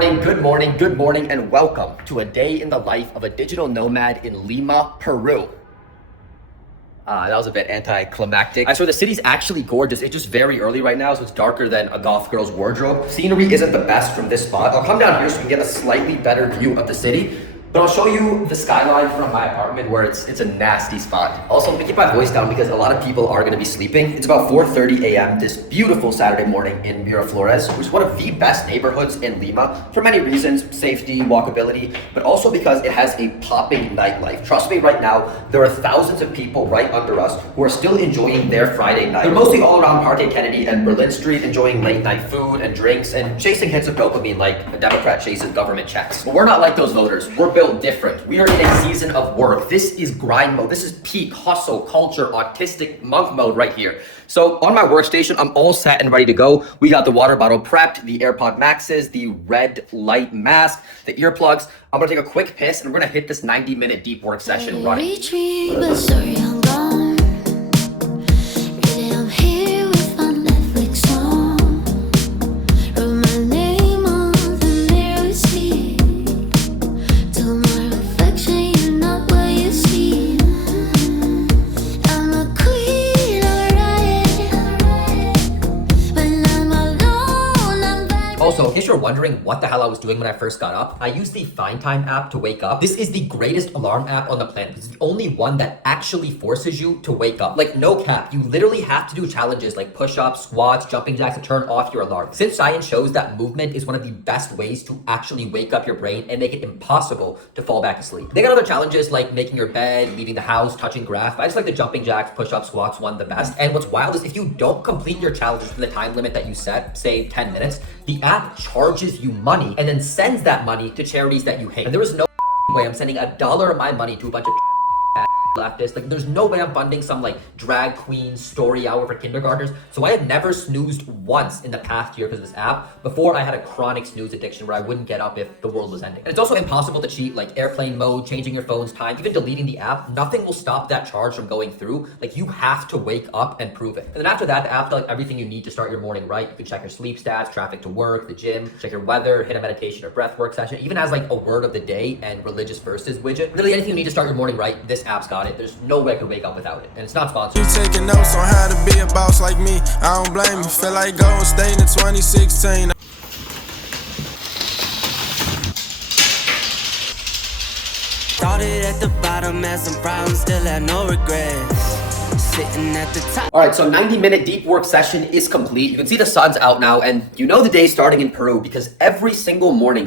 good morning, and welcome to a day in the life of a digital nomad in Lima, Peru. That was a bit anticlimactic. I swear the city's actually gorgeous. It's just very early right now, so it's darker than a goth girl's wardrobe. Scenery isn't the best from this spot. I'll come down here so we can get a slightly better view of the city. But I'll show you the skyline from my apartment where it's a nasty spot. Also, let me keep my voice down because a lot of people are gonna be sleeping. It's about 4:30 a.m. this beautiful Saturday morning in Miraflores, which is one of the best neighborhoods in Lima for many reasons, safety, walkability, but also because it has a popping nightlife. Trust me, right now, there are thousands of people right under us who are still enjoying their Friday night. They're mostly all around Parque Kennedy and Berlin Street, enjoying late night food and drinks and chasing hits of dopamine like a Democrat chases government checks. But we're not like those voters. We're built different. We are in a season of work. This is grind mode. This is peak hustle, culture, autistic monk mode right here. So on my workstation, I'm all set and ready to go. We got the water bottle prepped, the AirPod Maxes, the red light mask, the earplugs. I'm gonna take a quick piss and we're gonna hit this 90-minute deep work session running. Also, in case you're wondering what the hell I was doing when I first got up, I used the Find Time app to wake up. This is the greatest alarm app on the planet. It's the only one that actually forces you to wake up. Like, no cap, you literally have to do challenges like push-ups, squats, jumping jacks to turn off your alarm. Since science shows that movement is one of the best ways to actually wake up your brain and make it impossible to fall back asleep. They got other challenges like making your bed, leaving the house, touching grass. I just like the jumping jacks, push-ups, squats one the best. And what's wild is if you don't complete your challenges within the time limit that you set, say 10 minutes, the app charges you money and then sends that money to charities that you hate. And there is no way I'm sending $1 of my money to a bunch of leftist. Like, there's no way I'm funding some like drag queen story hour for kindergartners. So I have never snoozed once in the past year because of this app. Before, I had a chronic snooze addiction where I wouldn't get up if the world was ending. And it's also impossible to cheat, like airplane mode, changing your phone's time, even deleting the app. Nothing will stop that charge from going through. Like, you have to wake up and prove it. And then after that, the app's got like everything you need to start your morning right. You can check your sleep stats, traffic to work, the gym, check your weather, hit a meditation or breath work session. It even has like a word of the day and religious verses widget. Literally anything you need to start your morning right, this app's got it. There's no way I could wake up without it. And it's not sponsored. You taking notes on how to be a boss like me. I don't blame you. Feel like Golden State in 2016. Started at the bottom, had some problems, still had no regrets. Sitting at the top. All right, so 90-minute deep work session is complete. You can see the sun's out now, and you know the day's starting in Peru because every single morning,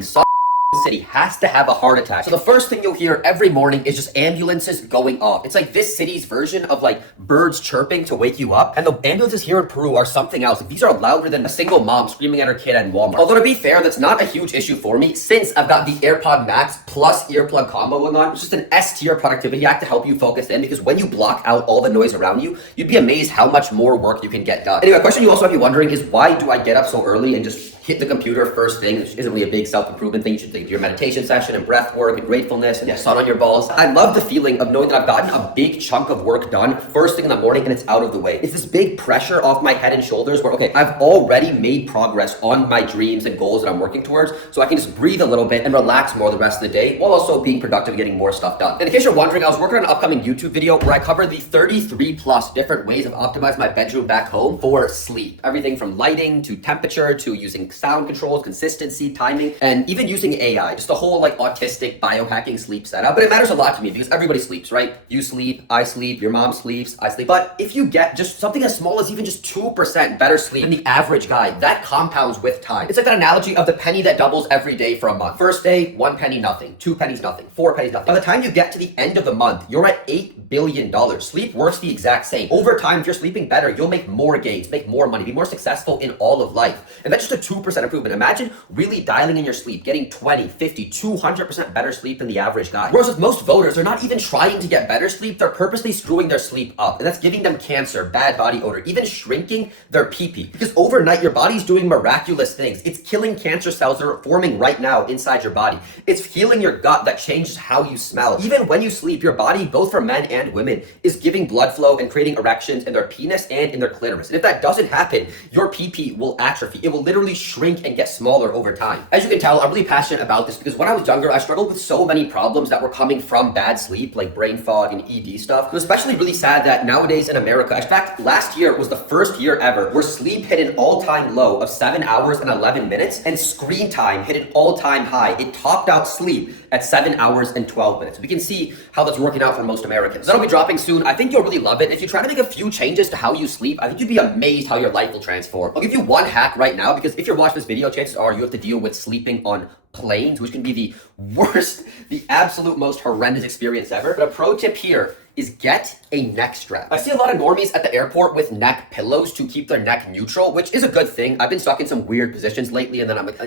city has to have a heart attack. So the first thing you'll hear every morning is just ambulances going off. It's like this city's version of like birds chirping to wake you up. And the ambulances here in Peru are something else. Like, these are louder than a single mom screaming at her kid at Walmart. Although to be fair, that's not a huge issue for me since I've got the AirPod Max plus earplug combo going on. It's just an S-tier productivity hack to help you focus in because when you block out all the noise around you, you'd be amazed how much more work you can get done. Anyway, a question you also might be wondering is why do I get up so early and just hit the computer first thing, which isn't really a big self-improvement thing. You should think your meditation session and breath work and gratefulness and sun on your balls. I love the feeling of knowing that I've gotten a big chunk of work done first thing in the morning and it's out of the way. It's this big pressure off my head and shoulders where, okay, I've already made progress on my dreams and goals that I'm working towards, so I can just breathe a little bit and relax more the rest of the day while also being productive and getting more stuff done. And in case you're wondering, I was working on an upcoming YouTube video where I cover the 33 plus different ways of optimizing my bedroom back home for sleep. Everything from lighting to temperature to using sound controls, consistency, timing, and even using AI, just the whole like autistic biohacking sleep setup. But it matters a lot to me because everybody sleeps, right? You sleep, I sleep, your mom sleeps, I sleep. But if you get just something as small as even just 2% better sleep than the average guy, that compounds with time. It's like that analogy of the penny that doubles every day for a month. First day, 1 penny, nothing. 2 pennies, nothing. 4 pennies, nothing. By the time you get to the end of the month, you're at $8 billion. Sleep works the exact same. Over time, if you're sleeping better, you'll make more gains, make more money, be more successful in all of life. And that's just a 2% improvement. Imagine really dialing in your sleep, getting 20, 50, 200% better sleep than the average guy. Whereas with most voters, they're not even trying to get better sleep, they're purposely screwing their sleep up. And that's giving them cancer, bad body odor, even shrinking their pee-pee. Because overnight, your body's doing miraculous things. It's killing cancer cells that are forming right now inside your body. It's healing your gut that changes how you smell. Even when you sleep, your body, both for men and women, is giving blood flow and creating erections in their penis and in their clitoris. And if that doesn't happen, your pee-pee will atrophy. It will literally shrink and get smaller over time. As you can tell, I'm really passionate about this because when I was younger, I struggled with so many problems that were coming from bad sleep, like brain fog and ED stuff. It was especially really sad that nowadays in America, in fact, last year was the first year ever where sleep hit an all-time low of 7 hours and 11 minutes, and screen time hit an all-time high. It topped out sleep at 7 hours and 12 minutes. We can see how that's working out for most Americans. That'll be dropping soon. I think you'll really love it. If you try to make a few changes to how you sleep, I think you'd be amazed how your life will transform. I'll give you one hack right now, because if you're watching this video, chances are you have to deal with sleeping on planes, which can be the worst, the absolute most horrendous experience ever. But a pro tip here is get a neck strap. I see a lot of normies at the airport with neck pillows to keep their neck neutral, which is a good thing. I've been stuck in some weird positions lately, and then I'm like,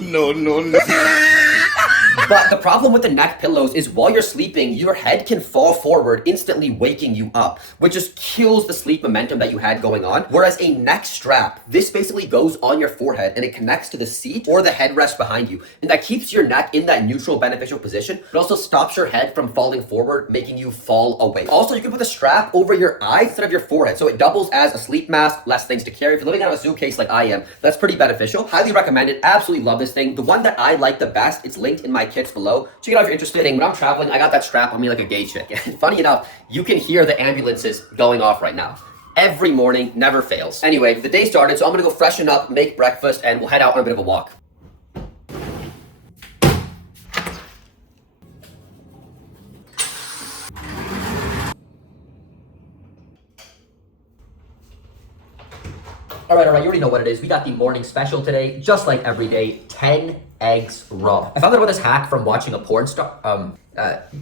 no. But the problem with the neck pillows is while you're sleeping, your head can fall forward, instantly waking you up, which just kills the sleep momentum that you had going on. Whereas a neck strap, this basically goes on your forehead and it connects to the seat or the headrest behind you. And that keeps your neck in that neutral beneficial position, but also stops your head from falling forward, making you fall away. Also, you can put the strap over your eyes instead of your forehead, so it doubles as a sleep mask, less things to carry. If you're living out of a suitcase like I am, that's pretty beneficial. Highly recommend it. Absolutely love this thing. The one that I like the best, it's linked in my kits below. Check it out if you're interested. When I'm traveling, I got that strap on me like a gay chick. And funny enough, you can hear the ambulances going off right now. Every morning, never fails. Anyway, the day started, so I'm gonna go freshen up, make breakfast, and we'll head out on a bit of a walk. All right, you already know what it is. We got the morning special today, just like every day, 10 eggs raw. I found out about this hack from watching a porn star.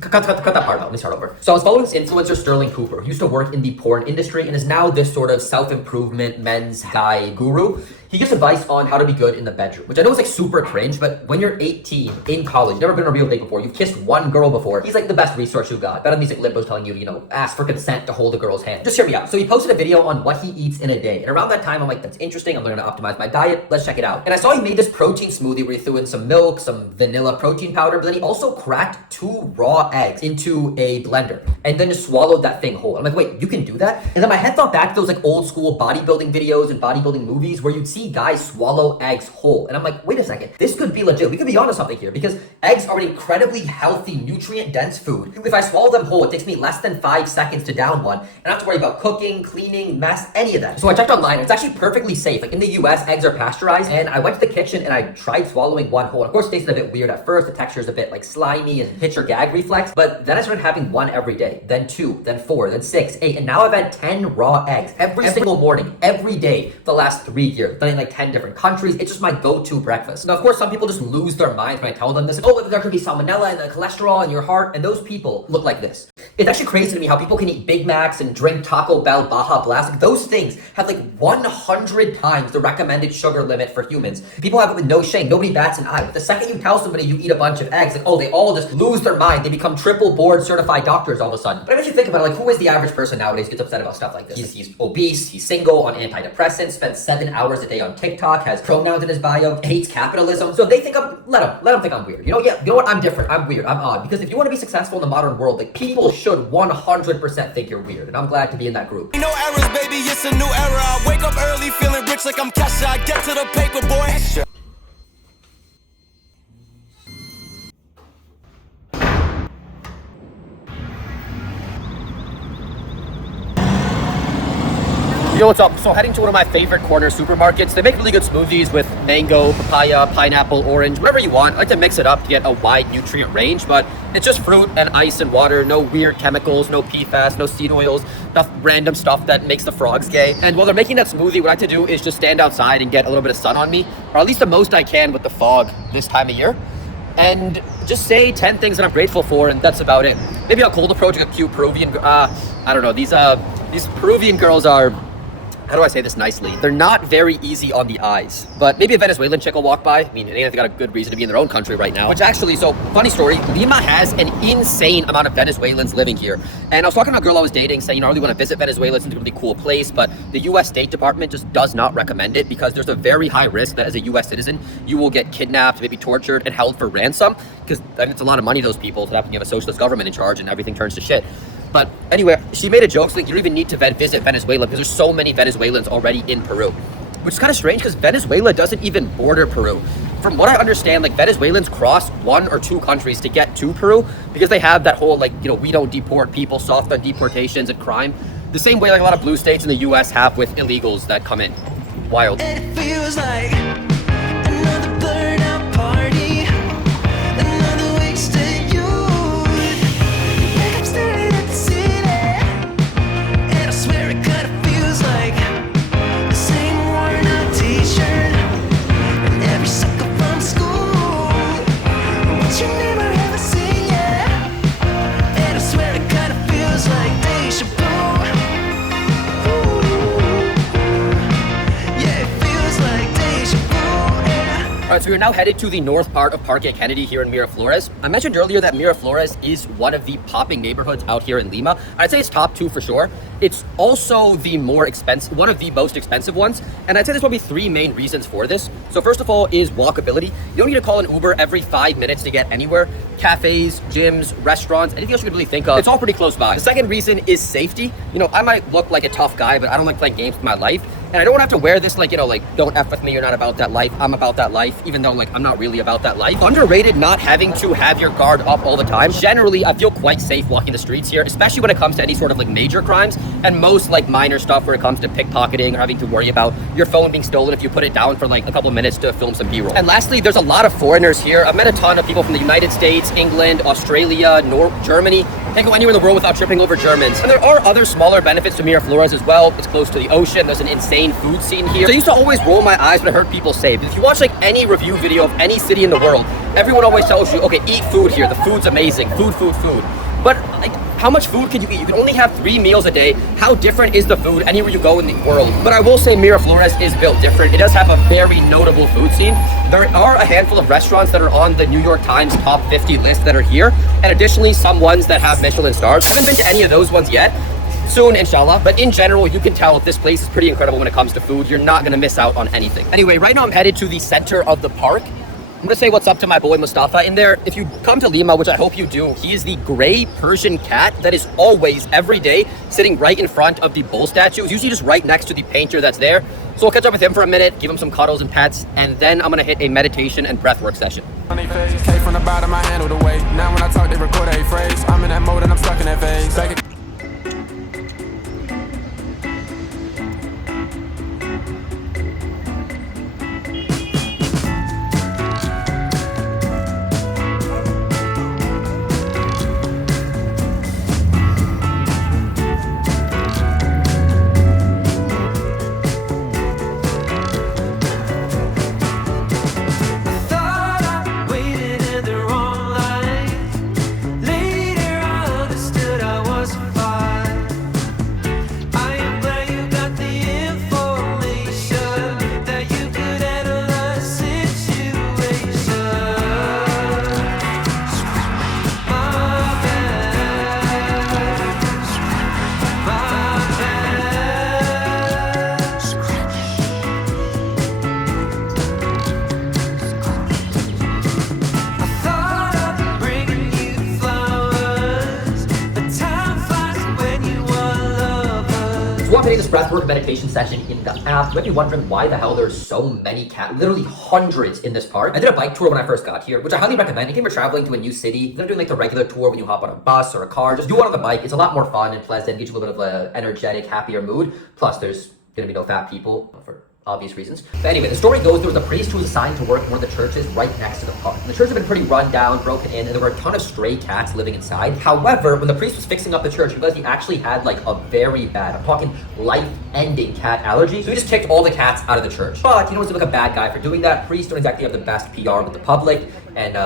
Cut that part out. Let me start over. So I was following this influencer, Sterling Cooper, who used to work in the porn industry and is now this sort of self-improvement men's guy guru. He gives advice on how to be good in the bedroom, which I know is like super cringe, but when you're 18 in college, you've never been on a real date before, you've kissed one girl before, he's like the best resource you got. Better than these like limbos telling you, ask for consent to hold a girl's hand. Just hear me out. So he posted a video on what he eats in a day. And around that time, I'm like, that's interesting. I'm learning to optimize my diet. Let's check it out. And I saw he made this protein smoothie where he threw in some milk, some vanilla protein powder, but then he also cracked 2 raw eggs into a blender and then just swallowed that thing whole. I'm like, wait, you can do that? And then my head thought back to those like old school bodybuilding videos and bodybuilding movies where you'd see guys swallow eggs whole. And I'm like, wait a second, this could be legit. We could be onto something here because eggs are an incredibly healthy, nutrient-dense food. If I swallow them whole, it takes me less than 5 seconds to down one. And I don't have to worry about cooking, cleaning, mess, any of that. So I checked online and it's actually perfectly safe. Like in the US, eggs are pasteurized, and I went to the kitchen and I tried swallowing one whole. Of course, it tasted a bit weird at first. The texture is a bit like slimy and hits your gag reflex, but then I started having one every day, then 2, then 4, then 6, 8, and now I've had 10 raw eggs every single morning, every day for the last 3 years. Done in like 10 different countries. It's just my go-to breakfast. Now, of course, some people just lose their minds when I tell them this. Like, oh, there could be salmonella and the cholesterol in your heart, and those people look like this. It's actually crazy to me how people can eat Big Macs and drink Taco Bell Baja Blast. Like, those things have like 100 times the recommended sugar limit for humans. People have it with no shame. Nobody bats an eye. But the second you tell somebody you eat a bunch of eggs, like, oh, they all just lose their mind. They become triple board certified doctors all of a sudden. But I bet you think about it, like, who is the average person nowadays gets upset about stuff like this? He's obese, he's single, on antidepressants, spends 7 hours a day on TikTok, has pronouns in his bio, hates capitalism. So they think let them think I'm weird. You know what? I'm different. I'm weird. I'm odd. Because if you want to be successful in the modern world, like, people should 100% think you're weird. And I'm glad to be in that group. No errors, baby, it's a new era. I wake up early feeling rich like I'm Kesha. I get to the paper, boy. Yo, what's up? So heading to one of my favorite corner supermarkets. They make really good smoothies with mango, papaya, pineapple, orange, whatever you want. I like to mix it up to get a wide nutrient range, but it's just fruit and ice and water, no weird chemicals, no PFAS, no seed oils, no random stuff that makes the frogs gay. And while they're making that smoothie, what I like to do is just stand outside and get a little bit of sun on me, or at least the most I can with the fog this time of year. And just say 10 things that I'm grateful for, and that's about it. Maybe I'll cold approach a cute Peruvian, I don't know, these Peruvian girls are, how do I say this nicely? They're not very easy on the eyes, but maybe a Venezuelan chick will walk by. I mean, they got a good reason to be in their own country right now. Which actually, so funny story, Lima has an insane amount of Venezuelans living here. And I was talking to a girl I was dating saying, I really want to visit Venezuela. It's a really cool place, but the US State Department just does not recommend it because there's a very high risk that as a US citizen, you will get kidnapped, maybe tortured, and held for ransom. Because it's a lot of money to those people to have to have a socialist government in charge and everything turns to shit. But anyway, she made a joke, so like, you don't even need to visit Venezuela because there's so many Venezuelans already in Peru. which is kind of strange because Venezuela doesn't even border Peru. From what I understand, like Venezuelans cross 1 or 2 countries to get to Peru because they have that whole like, you know, we don't deport people, soft on deportations and crime. The same way like a lot of blue states in the US have with illegals that come in. Wild. It feels like another blurred out party, another wasted youth. Like I'm staring at the city, and I swear it kinda feels like the same worn out t-shirt and every sucker from school. But you never ever seen yet, and I swear it kinda feels like deja vu. Alright, so we're now headed to the north part of Parque Kennedy here in Miraflores. I mentioned earlier that Miraflores is one of the popping neighborhoods out here in Lima. I'd say it's top 2 for sure. It's also the more expensive, one of the most expensive ones. And I'd say there's probably 3 main reasons for this. So first of all is walkability. You don't need to call an Uber every 5 minutes to get anywhere. Cafes, gyms, restaurants, anything else you could really think of, it's all pretty close by. The second reason is safety. You know, I might look like a tough guy, but I don't like playing games with my life. And I don't want to have to wear this like, you know, like, don't F with me, you're not about that life, I'm about that life, even though like I'm not really about that life. Underrated not having to have your guard up all the time. Generally, I feel quite safe walking the streets here, especially when it comes to any sort of like major crimes and most like minor stuff where it comes to pickpocketing or having to worry about your phone being stolen if you put it down for like a couple of minutes to film some B-roll. And lastly, there's a lot of foreigners here. I've met a ton of people from the United States, England, Australia, Germany. Can't go anywhere in the world without tripping over Germans. And there are other smaller benefits to Miraflores as well. It's close to the ocean. There's an insane food scene here. So I used to always roll my eyes when I heard people say, if you watch like any review video of any city in the world, everyone always tells you, okay, eat food here. The food's amazing. Food. But like, how much food can you eat? You can only have 3 meals a day. How different is the food anywhere you go in the world? But I will say Miraflores is built different. It does have a very notable food scene. There are a handful of restaurants that are on the New York Times top 50 list that are here. And additionally, some ones that have Michelin stars. Haven't been to any of those ones yet. Soon, inshallah. But in general, you can tell this place is pretty incredible when it comes to food. You're not gonna miss out on anything. Anyway, right now I'm headed to the center of the park. I'm gonna say what's up to my boy Mustafa in there. If you come to Lima, which I hope you do, he is the gray Persian cat that is always, every day, sitting right in front of the bull statue. It's usually just right next to the painter that's there. So we'll catch up with him for a minute, give him some cuddles and pets, and then I'm gonna hit a meditation and breathwork session. Came from the bottom, I handle the weight. Now when I talk, they record a phrase. I'm in that mode and I'm stuck in that phase. So I'm hitting this breathwork meditation session in the app. You might be wondering why the hell there's so many cats, literally hundreds in this park. I did a bike tour when I first got here, which I highly recommend. If you're traveling to a new city, instead of doing like the regular tour when you hop on a bus or a car, just do one on the bike. It's a lot more fun and pleasant, gives you a little bit of an energetic, happier mood. Plus, there's gonna be no fat people for obvious reasons. But anyway, the story goes there was a priest who was assigned to work in one of the churches right next to the park. And the church had been pretty run down, broken in, and there were a ton of stray cats living inside. However, when the priest was fixing up the church, he realized he actually had like a very bad, I'm talking life-ending cat allergy. So he just kicked all the cats out of the church. But, you know, he's like a bad guy for doing that. Priests don't exactly have the best PR with the public, and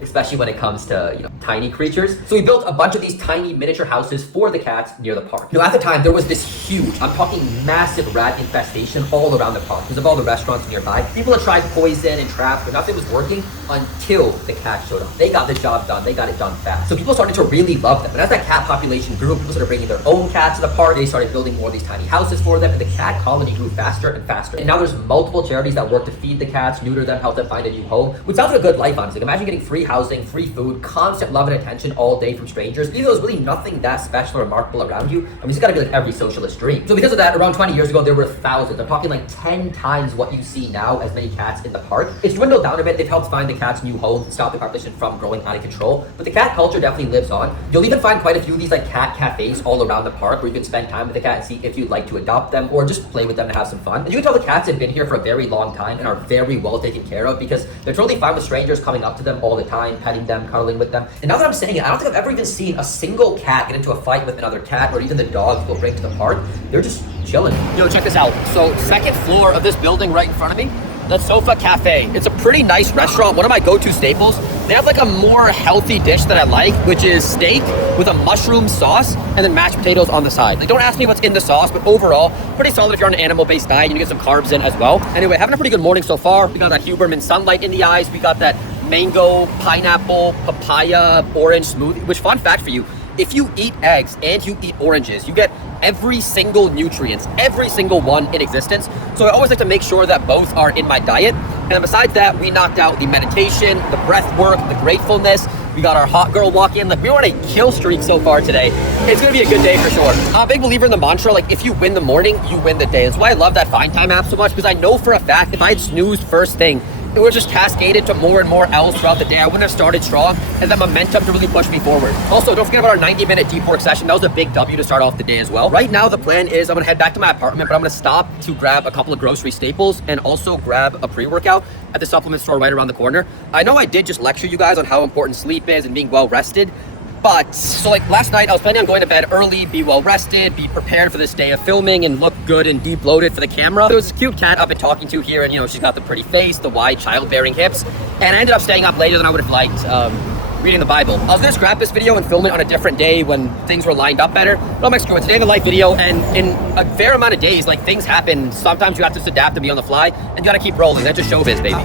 especially when it comes to, you know, tiny creatures. So he built a bunch of these tiny miniature houses for the cats near the park. You know, at the time, there was this huge, I'm talking massive rat infestation all around the park because of all the restaurants nearby. People had tried poison and traps, but nothing was working until the cats showed up. They got the job done. They got it done fast. So people started to really love them. And as that cat population grew, people started bringing their own cats to the park. They started building more of these tiny houses for them, and the cat colony grew faster and faster. And now there's multiple charities that work to feed the cats, neuter them, help them find a new home, which sounds like a good life, honestly. Imagine getting free housing, free food, constant love and attention all day from strangers. Even though there's really nothing that special or remarkable around you, I mean, it's gotta be like every socialist dream. So because of that, around 20 years ago, there were thousands. I'm talking like 10 times what you see now as many cats in the park. It's dwindled down a bit. They've helped find the cats new homes, stop the population from growing out of control. But the cat culture definitely lives on. You'll even find quite a few of these like cat cafes all around the park where you can spend time with the cat and see if you'd like to adopt them or just play with them to have some fun. And you can tell the cats have been here for a very long time and are very well taken care of because they're totally fine with strangers coming up to them all the time, petting them, cuddling with them. And now that I'm saying it, I don't think I've ever even seen a single cat get into a fight with another cat or even the dogs will bring to the park. They're just chilling. Yo, check this out. So second floor of this building right in front of me, the Sofa Cafe. It's a pretty nice restaurant, one of my go-to staples. They have like a more healthy dish that I like, which is steak with a mushroom sauce and then mashed potatoes on the side. Like, don't ask me what's in the sauce, but overall, pretty solid if you're on an animal-based diet and you get some carbs in as well. Anyway, having a pretty good morning so far. We got that Huberman sunlight in the eyes. We got that mango, pineapple, papaya, orange smoothie, which fun fact for you, if you eat eggs and you eat oranges, you get every single nutrients, every single one in existence. So I always like to make sure that both are in my diet. And then besides that, we knocked out the meditation, the breath work, the gratefulness. We got our hot girl walk in. Like, we're on a kill streak so far today. It's gonna be a good day for sure. I'm a big believer in the mantra, like if you win the morning, you win the day. That's why I love that Find Time app so much, because I know for a fact if I had snoozed first thing, it would just cascaded to more and more L's throughout the day. I wouldn't have started strong and that momentum to really push me forward. Also, don't forget about our 90-minute deep work session. That was a big W to start off the day as well. Right now, the plan is I'm gonna head back to my apartment, but I'm gonna stop to grab a couple of grocery staples and also grab a pre-workout at the supplement store right around the corner. I know I did just lecture you guys on how important sleep is and being well rested, but so like last night I was planning on going to bed early, be well rested, be prepared for this day of filming and look good and deep loaded for the camera. There was this cute cat I've been talking to here and you know, she's got the pretty face, the wide childbearing hips, and I ended up staying up later than I would have liked reading the Bible. I was gonna scrap this video and film it on a different day when things were lined up better, but I'm like, screw it, today in the life video, and in a fair amount of days, like things happen. Sometimes you have to just adapt and be on the fly, and you gotta keep rolling. That's just showbiz, baby.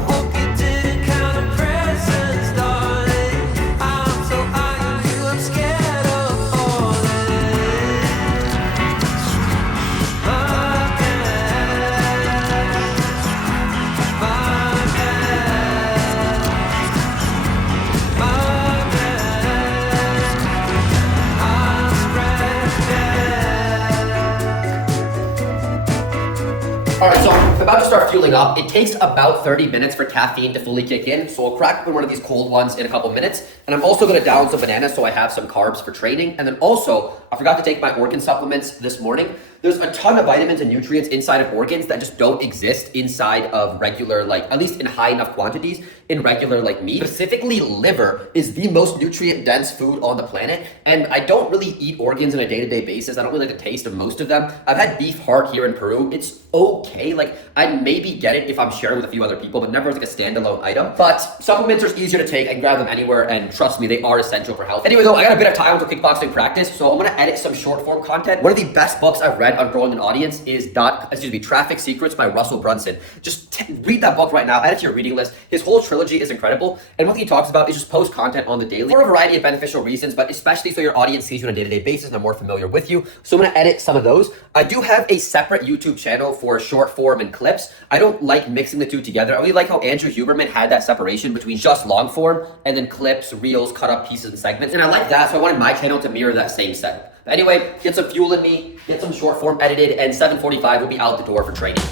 All right, so I'm about to start fueling up. It takes about 30 minutes for caffeine to fully kick in, so I'll crack open one of these cold ones in a couple minutes. And I'm also gonna down some bananas so I have some carbs for training. And then also, I forgot to take my organ supplements this morning. There's a ton of vitamins and nutrients inside of organs that just don't exist inside of regular, like, at least in high enough quantities, in regular, like, meat. Specifically, liver is the most nutrient-dense food on the planet, and I don't really eat organs on a day-to-day basis. I don't really like the taste of most of them. I've had beef heart here in Peru. It's okay. Like, I'd maybe get it if I'm sharing with a few other people, but never as like a standalone item. But supplements are easier to take. I can grab them anywhere, and trust me, they are essential for health. Anyway, though, I got a bit of time until kickboxing practice, so I'm gonna edit some short-form content. One of the best books I've read on growing an audience is Traffic Secrets by Russell Brunson. Just read that book right now, add it to your reading list. His whole trilogy is incredible, and one thing he talks about is just post content on the daily for a variety of beneficial reasons, but especially so your audience sees you on a day-to-day basis and are more familiar with you. So I'm gonna edit some of those. I do have a separate YouTube channel for short form and clips. I don't like mixing the two together. I really like how Andrew Huberman had that separation between just long form and then clips, reels, cut up pieces and segments, and I like that, so I wanted my channel to mirror that same setup. Anyway, get some fuel in me, get some short form edited, and 7:45 will be out the door for training.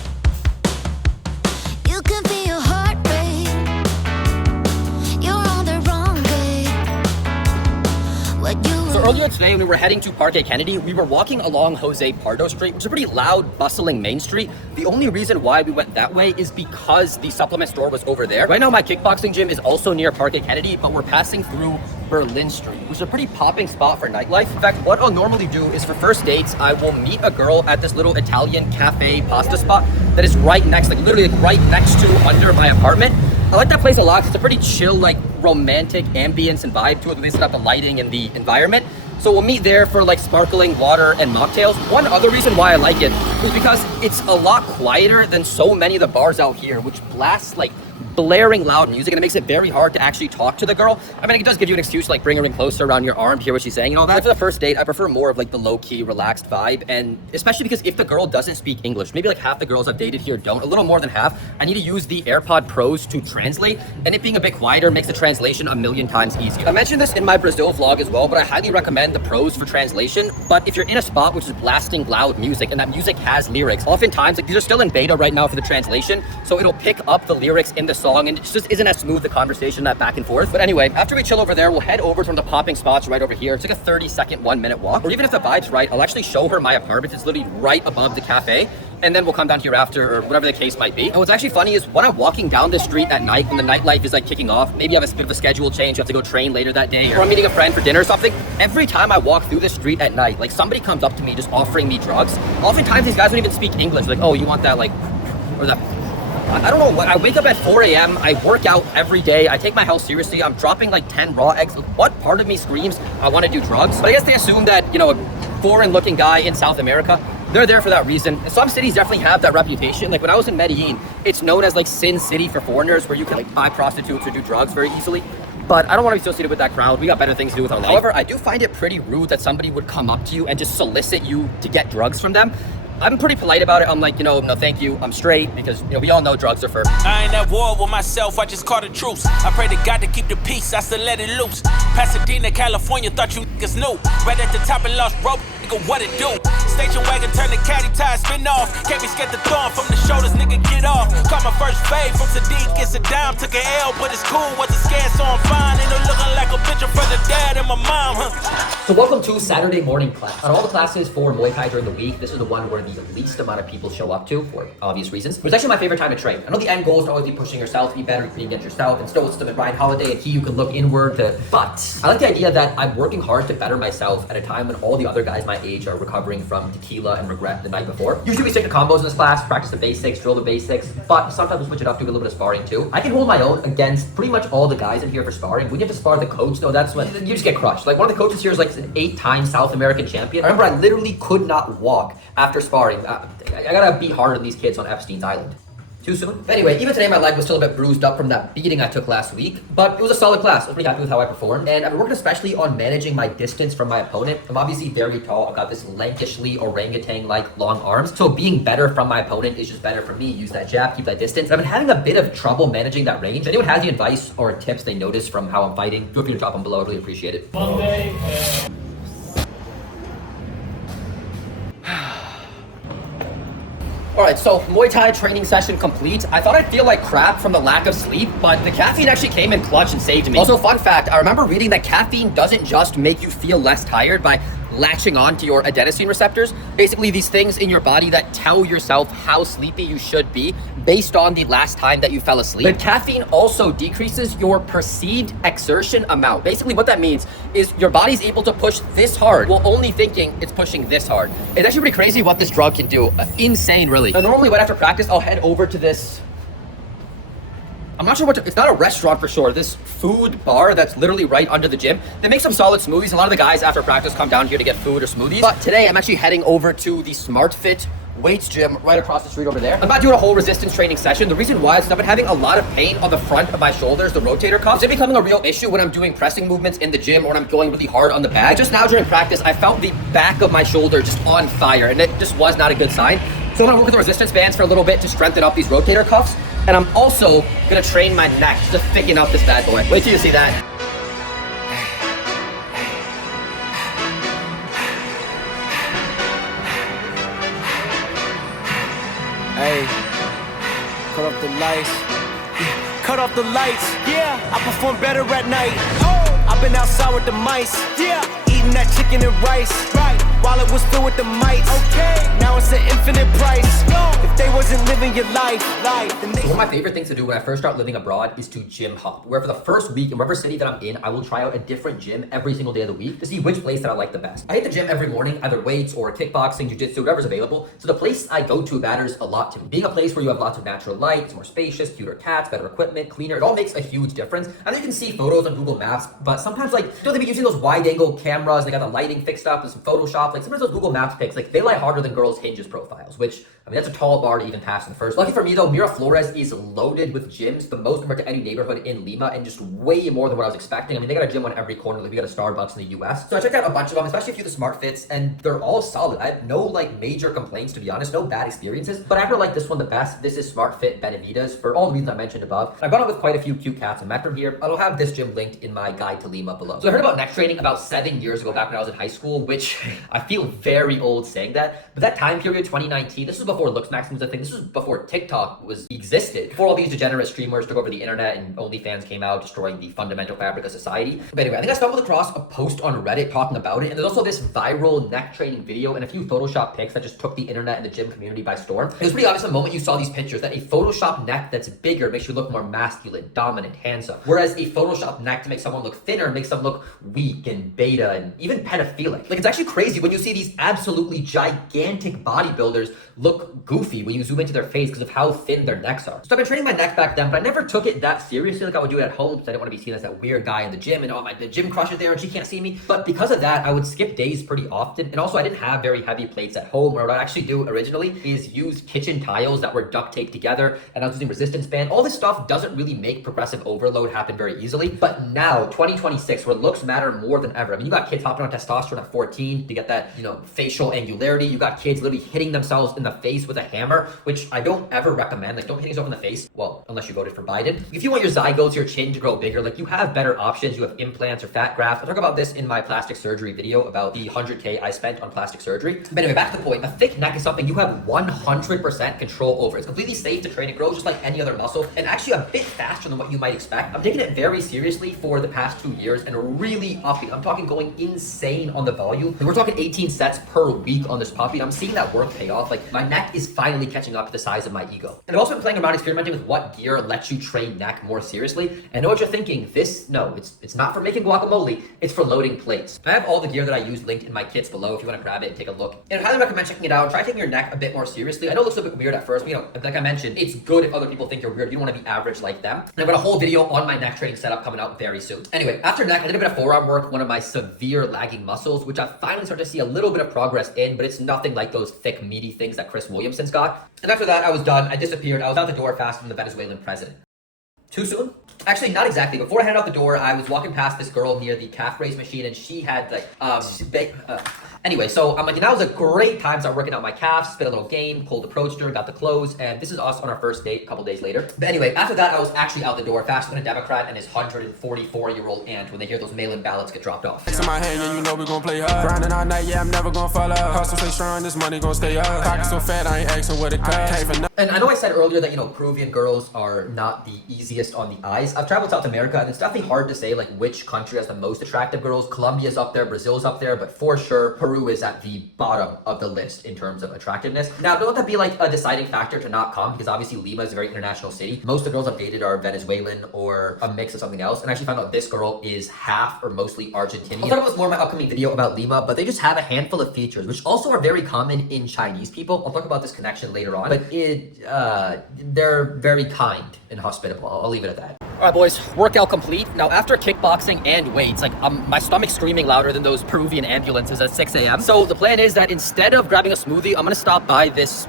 You can feel your heart rate. You're on the wrong way. What you So earlier today, when we were heading to Parque Kennedy, we were walking along Jose Pardo Street, which is a pretty loud, bustling main street. The only reason why we went that way is because the supplement store was over there. Right now, my kickboxing gym is also near Parque Kennedy, but we're passing through Berlin Street, which is a pretty popping spot for nightlife. In fact, what I'll normally do is for first dates, I will meet a girl at this little Italian cafe pasta spot that is right next, like literally like right next to under my apartment. I like that place a lot because it's a pretty chill, like romantic ambience and vibe to it. They set up the lighting and the environment. So we'll meet there for like sparkling water and mocktails. One other reason why I like it is because it's a lot quieter than so many of the bars out here, which blast like blaring loud music, and it makes it very hard to actually talk to the girl. I mean, it does give you an excuse to like bring her in closer around your arm, hear what she's saying and all that. But for the first date, I prefer more of like the low-key, relaxed vibe, and especially because if the girl doesn't speak English, maybe like half the girls I've dated here don't, a little more than half, I need to use the AirPod Pros to translate, and it being a bit quieter makes the translation a million times easier. I mentioned this in my Brazil vlog as well, but I highly recommend the Pros for translation. But if you're in a spot which is blasting loud music and that music has lyrics, oftentimes like these are still in beta right now for the translation, so it'll pick up the lyrics in the song and it just isn't as smooth the conversation, that back and forth. But anyway, after we chill over there, we'll head over to one of the popping spots right over here. It's like a 30-second, 1-minute walk. Or even if the vibe's right, I'll actually show her my apartment. It's literally right above the cafe. And then we'll come down here after, or whatever the case might be. And what's actually funny is when I'm walking down this street at night, when the nightlife is like kicking off, maybe you have a bit of a schedule change, you have to go train later that day, or I'm meeting a friend for dinner or something. Every time I walk through the street at night, like somebody comes up to me just offering me drugs. Oftentimes these guys don't even speak English. Like, oh, you want that, like, or that. I don't know, I wake up at 4 a.m., I work out every day, I take my health seriously, I'm dropping like 10 raw eggs. What part of me screams I want to do drugs? But I guess they assume that, you know, a foreign-looking guy in South America, they're there for that reason. And some cities definitely have that reputation. Like when I was in Medellin, it's known as like Sin City for foreigners, where you can like buy prostitutes or do drugs very easily. But I don't want to be associated with that crowd. We got better things to do with our life. However, I do find it pretty rude that somebody would come up to you and just solicit you to get drugs from them. I'm pretty polite about it. I'm like, you know, no thank you, I'm straight, because, you know, we all know drugs are for... I ain't at war with myself, I just caught a truce. I pray to God to keep the peace, I still let it loose. Pasadena, California, thought you niggas knew. Right at the top and lost rope, nigga, what it do? Station wagon, turn the caddy tire, spin off. Can't be scared to throw 'em from the shoulders, nigga, get off. Caught my first fade from Sadiq, it's a dime. Took an L, but it's cool, wasn't scared, so I'm fine. Ain't no looking like a picture from the dad and my mom, huh? So welcome to Saturday morning class. On all the classes for Muay Thai during the week, this is the one where the least amount of people show up to, for obvious reasons. But it's actually my favorite time to train. I know the end goal is to always be pushing yourself to be better, competing against yourself, and Stoicism and Ryan Holiday and you can look inward to... But I like the idea that I'm working hard to better myself at a time when all the other guys my age are recovering from tequila and regret the night before. Usually we stick to combos in this class, practice the basics, drill the basics, but sometimes we switch it up, do a little bit of sparring too. I can hold my own against pretty much all the guys in here for sparring. We get to spar the coach though, that's when you just get crushed. Like one of the coaches here is like an 8-time South American champion. I remember I literally could not walk after sparring. I gotta be harder than these kids on Epstein's Island. Too soon? But anyway, even today my leg was still a bit bruised up from that beating I took last week, but it was a solid class. I was pretty happy with how I performed, and I've been working especially on managing my distance from my opponent. I'm obviously very tall. I've got this lankishly orangutan-like long arms, so being better from my opponent is just better for me. Use that jab, keep that distance. I've been having a bit of trouble managing that range. If anyone has any advice or tips they notice from how I'm fighting, feel free to drop them below. I'd really appreciate it. Monday. Alright, so Muay Thai training session complete. I thought I'd feel like crap from the lack of sleep, but the caffeine actually came in clutch and saved me. Also, fun fact, I remember reading that caffeine doesn't just make you feel less tired by latching on to your adenosine receptors. Basically, these things in your body that tell yourself how sleepy you should be based on the last time that you fell asleep. But caffeine also decreases your perceived exertion amount. Basically, what that means is your body's able to push this hard while only thinking it's pushing this hard. It's actually pretty crazy what this drug can do. Insane, really. Now, normally, right after practice, I'll head over to this... I'm not sure what to, it's not a restaurant for sure. This food bar that's literally right under the gym. They make some solid smoothies. A lot of the guys after practice come down here to get food or smoothies. But today I'm actually heading over to the Smart Fit weights gym right across the street over there. I'm not doing a whole resistance training session. The reason why is I've been having a lot of pain on the front of my shoulders, the rotator cuff. It's becoming a real issue when I'm doing pressing movements in the gym or when I'm going really hard on the bag. Just now during practice, I felt the back of my shoulder just on fire, and it just was not a good sign. So I'm gonna work with the resistance bands for a little bit to strengthen up these rotator cuffs. And I'm also gonna train my neck to thicken up this bad boy. Wait till you see that. Hey, cut off the lights. Cut off the lights. Yeah, I perform better at night. I've been outside with the mice. Yeah, eating that chicken and rice. Right, while it was filled with the mites. Okay, now it's an infinite price. If they wasn't living your life, then they... So one of my favorite things to do when I first start living abroad is to gym hop, where for the first week in whatever city that I'm in, I will try out a different gym every single day of the week to see which place that I like the best. I hit the gym every morning, either weights or kickboxing, jiu-jitsu, whatever's available. So the place I go to matters a lot to me. Being a place where you have lots of natural light, it's more spacious, cuter cats, better equipment, cleaner, it all makes a huge difference. I know you can see photos on Google Maps, but sometimes like, you know, they be using those wide angle cameras, they got the lighting fixed up, there's some Photoshop, like sometimes those Google Maps pics, like they lie harder than girls' Hinges profiles, which, I mean, that's a tall default bar to even pass in the first. Lucky for me though, Miraflores is loaded with gyms, the most compared to any neighborhood in Lima, and just way more than what I was expecting. I mean, they got a gym on every corner, like we got a Starbucks in the US. So I checked out a bunch of them, especially a few of the smart fits, and they're all solid. I have no like major complaints, to be honest, no bad experiences, but I actually like this one the best. This is Smart Fit Benavides for all the reasons I mentioned above. I've gone out with quite a few cute cats I met from here. I'll have this gym linked in my guide to Lima below. So I heard about neck training about 7 years ago, back when I was in high school, which I feel very old saying that, but that time period, 2019, this was before Looks Maximum was a thing. This was before TikTok existed, before all these degenerate streamers took over the internet and OnlyFans came out, destroying the fundamental fabric of society. But anyway, I think I stumbled across a post on Reddit talking about it, and there's also this viral neck training video and a few Photoshop pics that just took the internet and the gym community by storm. It was pretty obvious the moment you saw these pictures that a Photoshop neck that's bigger makes you look more masculine, dominant, handsome, whereas a Photoshop neck to make someone look thinner makes them look weak and beta and even pedophilic. Like, it's actually crazy when you see these absolutely gigantic bodybuilders look goofy when you zoom into their face because of how thin their necks are. So I've been training my neck back then, but I never took it that seriously like I would do it at home because I didn't want to be seen as that weird guy in the gym and the gym crush is there and she can't see me. But because of that, I would skip days pretty often, and also I didn't have very heavy plates at home. Or what I'd actually do originally is use kitchen tiles that were duct taped together, and I was using resistance band. All this stuff doesn't really make progressive overload happen very easily, but now 2026, where looks matter more than ever. I mean, you got kids hopping on testosterone at 14 to get that, facial angularity. You got kids literally hitting themselves in the face with a hammer, which I don't ever recommend. Like, don't hit yourself in the face. Well, unless you voted for Biden. If you want your zygotes, your chin to grow bigger, like, you have better options. You have implants or fat grafts. I'll talk about this in my plastic surgery video about the 100K I spent on plastic surgery. But anyway, back to the point. A thick neck is something you have 100% control over. It's completely safe to train. It grows just like any other muscle, and actually a bit faster than what you might expect. I'm taking it very seriously for the past 2 years and really upping. I'm talking going insane on the volume. And we're talking 18 sets per week on this puppy. And I'm seeing that work pay off. Like, my neck is finally catching up to the size of my ego. And I've also been playing around experimenting with what gear lets you train neck more seriously. I know what you're thinking. It's not for making guacamole. It's for loading plates. I have all the gear that I use linked in my kits below if you want to grab it and take a look. And I highly recommend checking it out. Try taking your neck a bit more seriously. I know it looks a bit weird at first, but like I mentioned, it's good if other people think you're weird. You don't want to be average like them. And I've got a whole video on my neck training setup coming out very soon. Anyway, after neck, I did a bit of forearm work, one of my severe lagging muscles, which I finally started to see a little bit of progress in, but it's nothing like those thick, meaty things that Chris Williamson's got. And after that, I was done. I disappeared. I was out the door faster than the Venezuelan president. Too soon? Actually, not exactly. Before I headed out the door, I was walking past this girl near the calf raise machine, and she had anyway, so I'm like, that was a great time to start working out my calves, spit a little game, cold approached her, got the clothes, and this is us on our first date a couple days later. But anyway, after that, I was actually out the door faster than a Democrat and his 144-year-old aunt when they hear those mail-in ballots get dropped off. In my hand, yeah, you know we gon' play hard. Grinding all night, yeah, I'm never gon' fall up. Hustle stay strong, this money gon' stay up. Pocket so fat, I ain't asking what it costs. And I know I said earlier that, Peruvian girls are not the easiest on the eyes. I've traveled South America, and it's definitely hard to say, like, which country has the most attractive girls. Colombia's up there, Brazil's up there, but for sure, Peru is at the bottom of the list in terms of attractiveness. Now, don't let that be, like, a deciding factor to not come, because obviously Lima is a very international city. Most of the girls I've dated are Venezuelan or a mix of something else, and I actually found out this girl is half or mostly Argentinian. I'll talk about this more in my upcoming video about Lima, but they just have a handful of features, which also are very common in Chinese people. I'll talk about this connection later on, but they're very kind and hospitable. I'll leave it at that. All right, boys, workout complete. Now, after kickboxing and weights, like, my stomach's screaming louder than those Peruvian ambulances at 6 a.m. So the plan is that instead of grabbing a smoothie, I'm gonna stop by this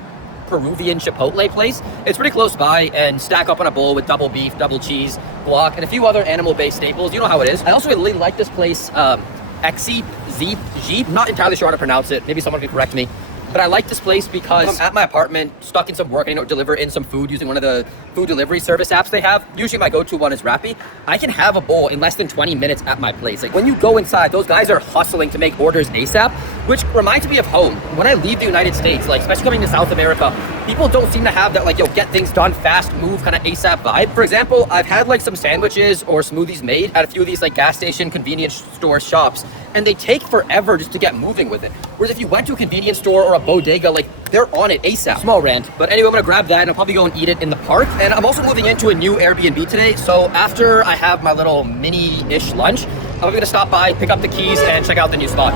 Peruvian Chipotle place. It's pretty close by, and stack up on a bowl with double beef, double cheese, guac, and a few other animal-based staples. You know how it is. I also really like this place, Zeep. Not entirely sure how to pronounce it. Maybe someone can correct me. But I like this place because I'm at my apartment, stuck in some work, and deliver in some food using one of the food delivery service apps they have. Usually my go-to one is Rappi. I can have a bowl in less than 20 minutes at my place. Like, when you go inside, those guys are hustling to make orders ASAP, which reminds me of home. When I leave the United States, like, especially coming to South America, people don't seem to have that, like, get things done fast, move kind of ASAP vibe. For example, I've had, like, some sandwiches or smoothies made at a few of these, like, gas station convenience store shops, and they take forever just to get moving with it. Whereas if you went to a convenience store or a bodega, like, they're on it ASAP. Small rant. But anyway, I'm gonna grab that and I'll probably go and eat it in the park. And I'm also moving into a new Airbnb today. So after I have my little mini-ish lunch, I'm gonna stop by, pick up the keys, and check out the new spot.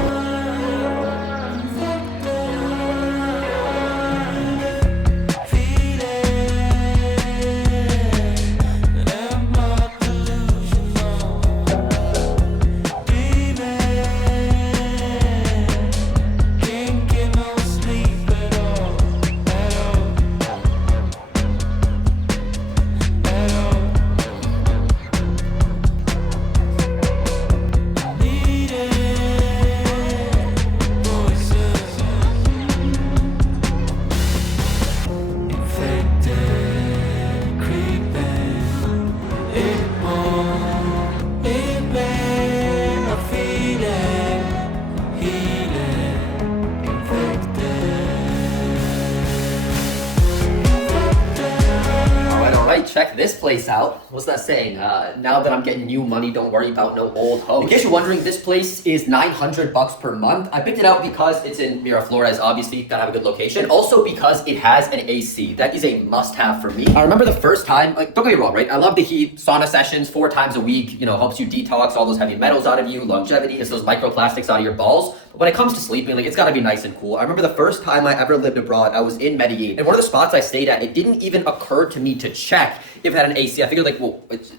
right, check this place out. What's that saying? Now that I'm getting new money, don't worry about no old hoes. In case you're wondering, this place is $900 per month. I picked it out because it's in Miraflores, obviously, gotta have a good location. And also because it has an AC. That is a must-have for me. I remember the first time, like, don't get me wrong, right? I love the heat, sauna sessions 4 times a week, you know, helps you detox all those heavy metals out of you, longevity, gets those microplastics out of your balls. But when it comes to sleeping, like, it's gotta be nice and cool. I remember the first time I ever lived abroad, I was in Medellin. And one of the spots I stayed at, it didn't even occur to me to check if it had an AC. I figured, like, well, it's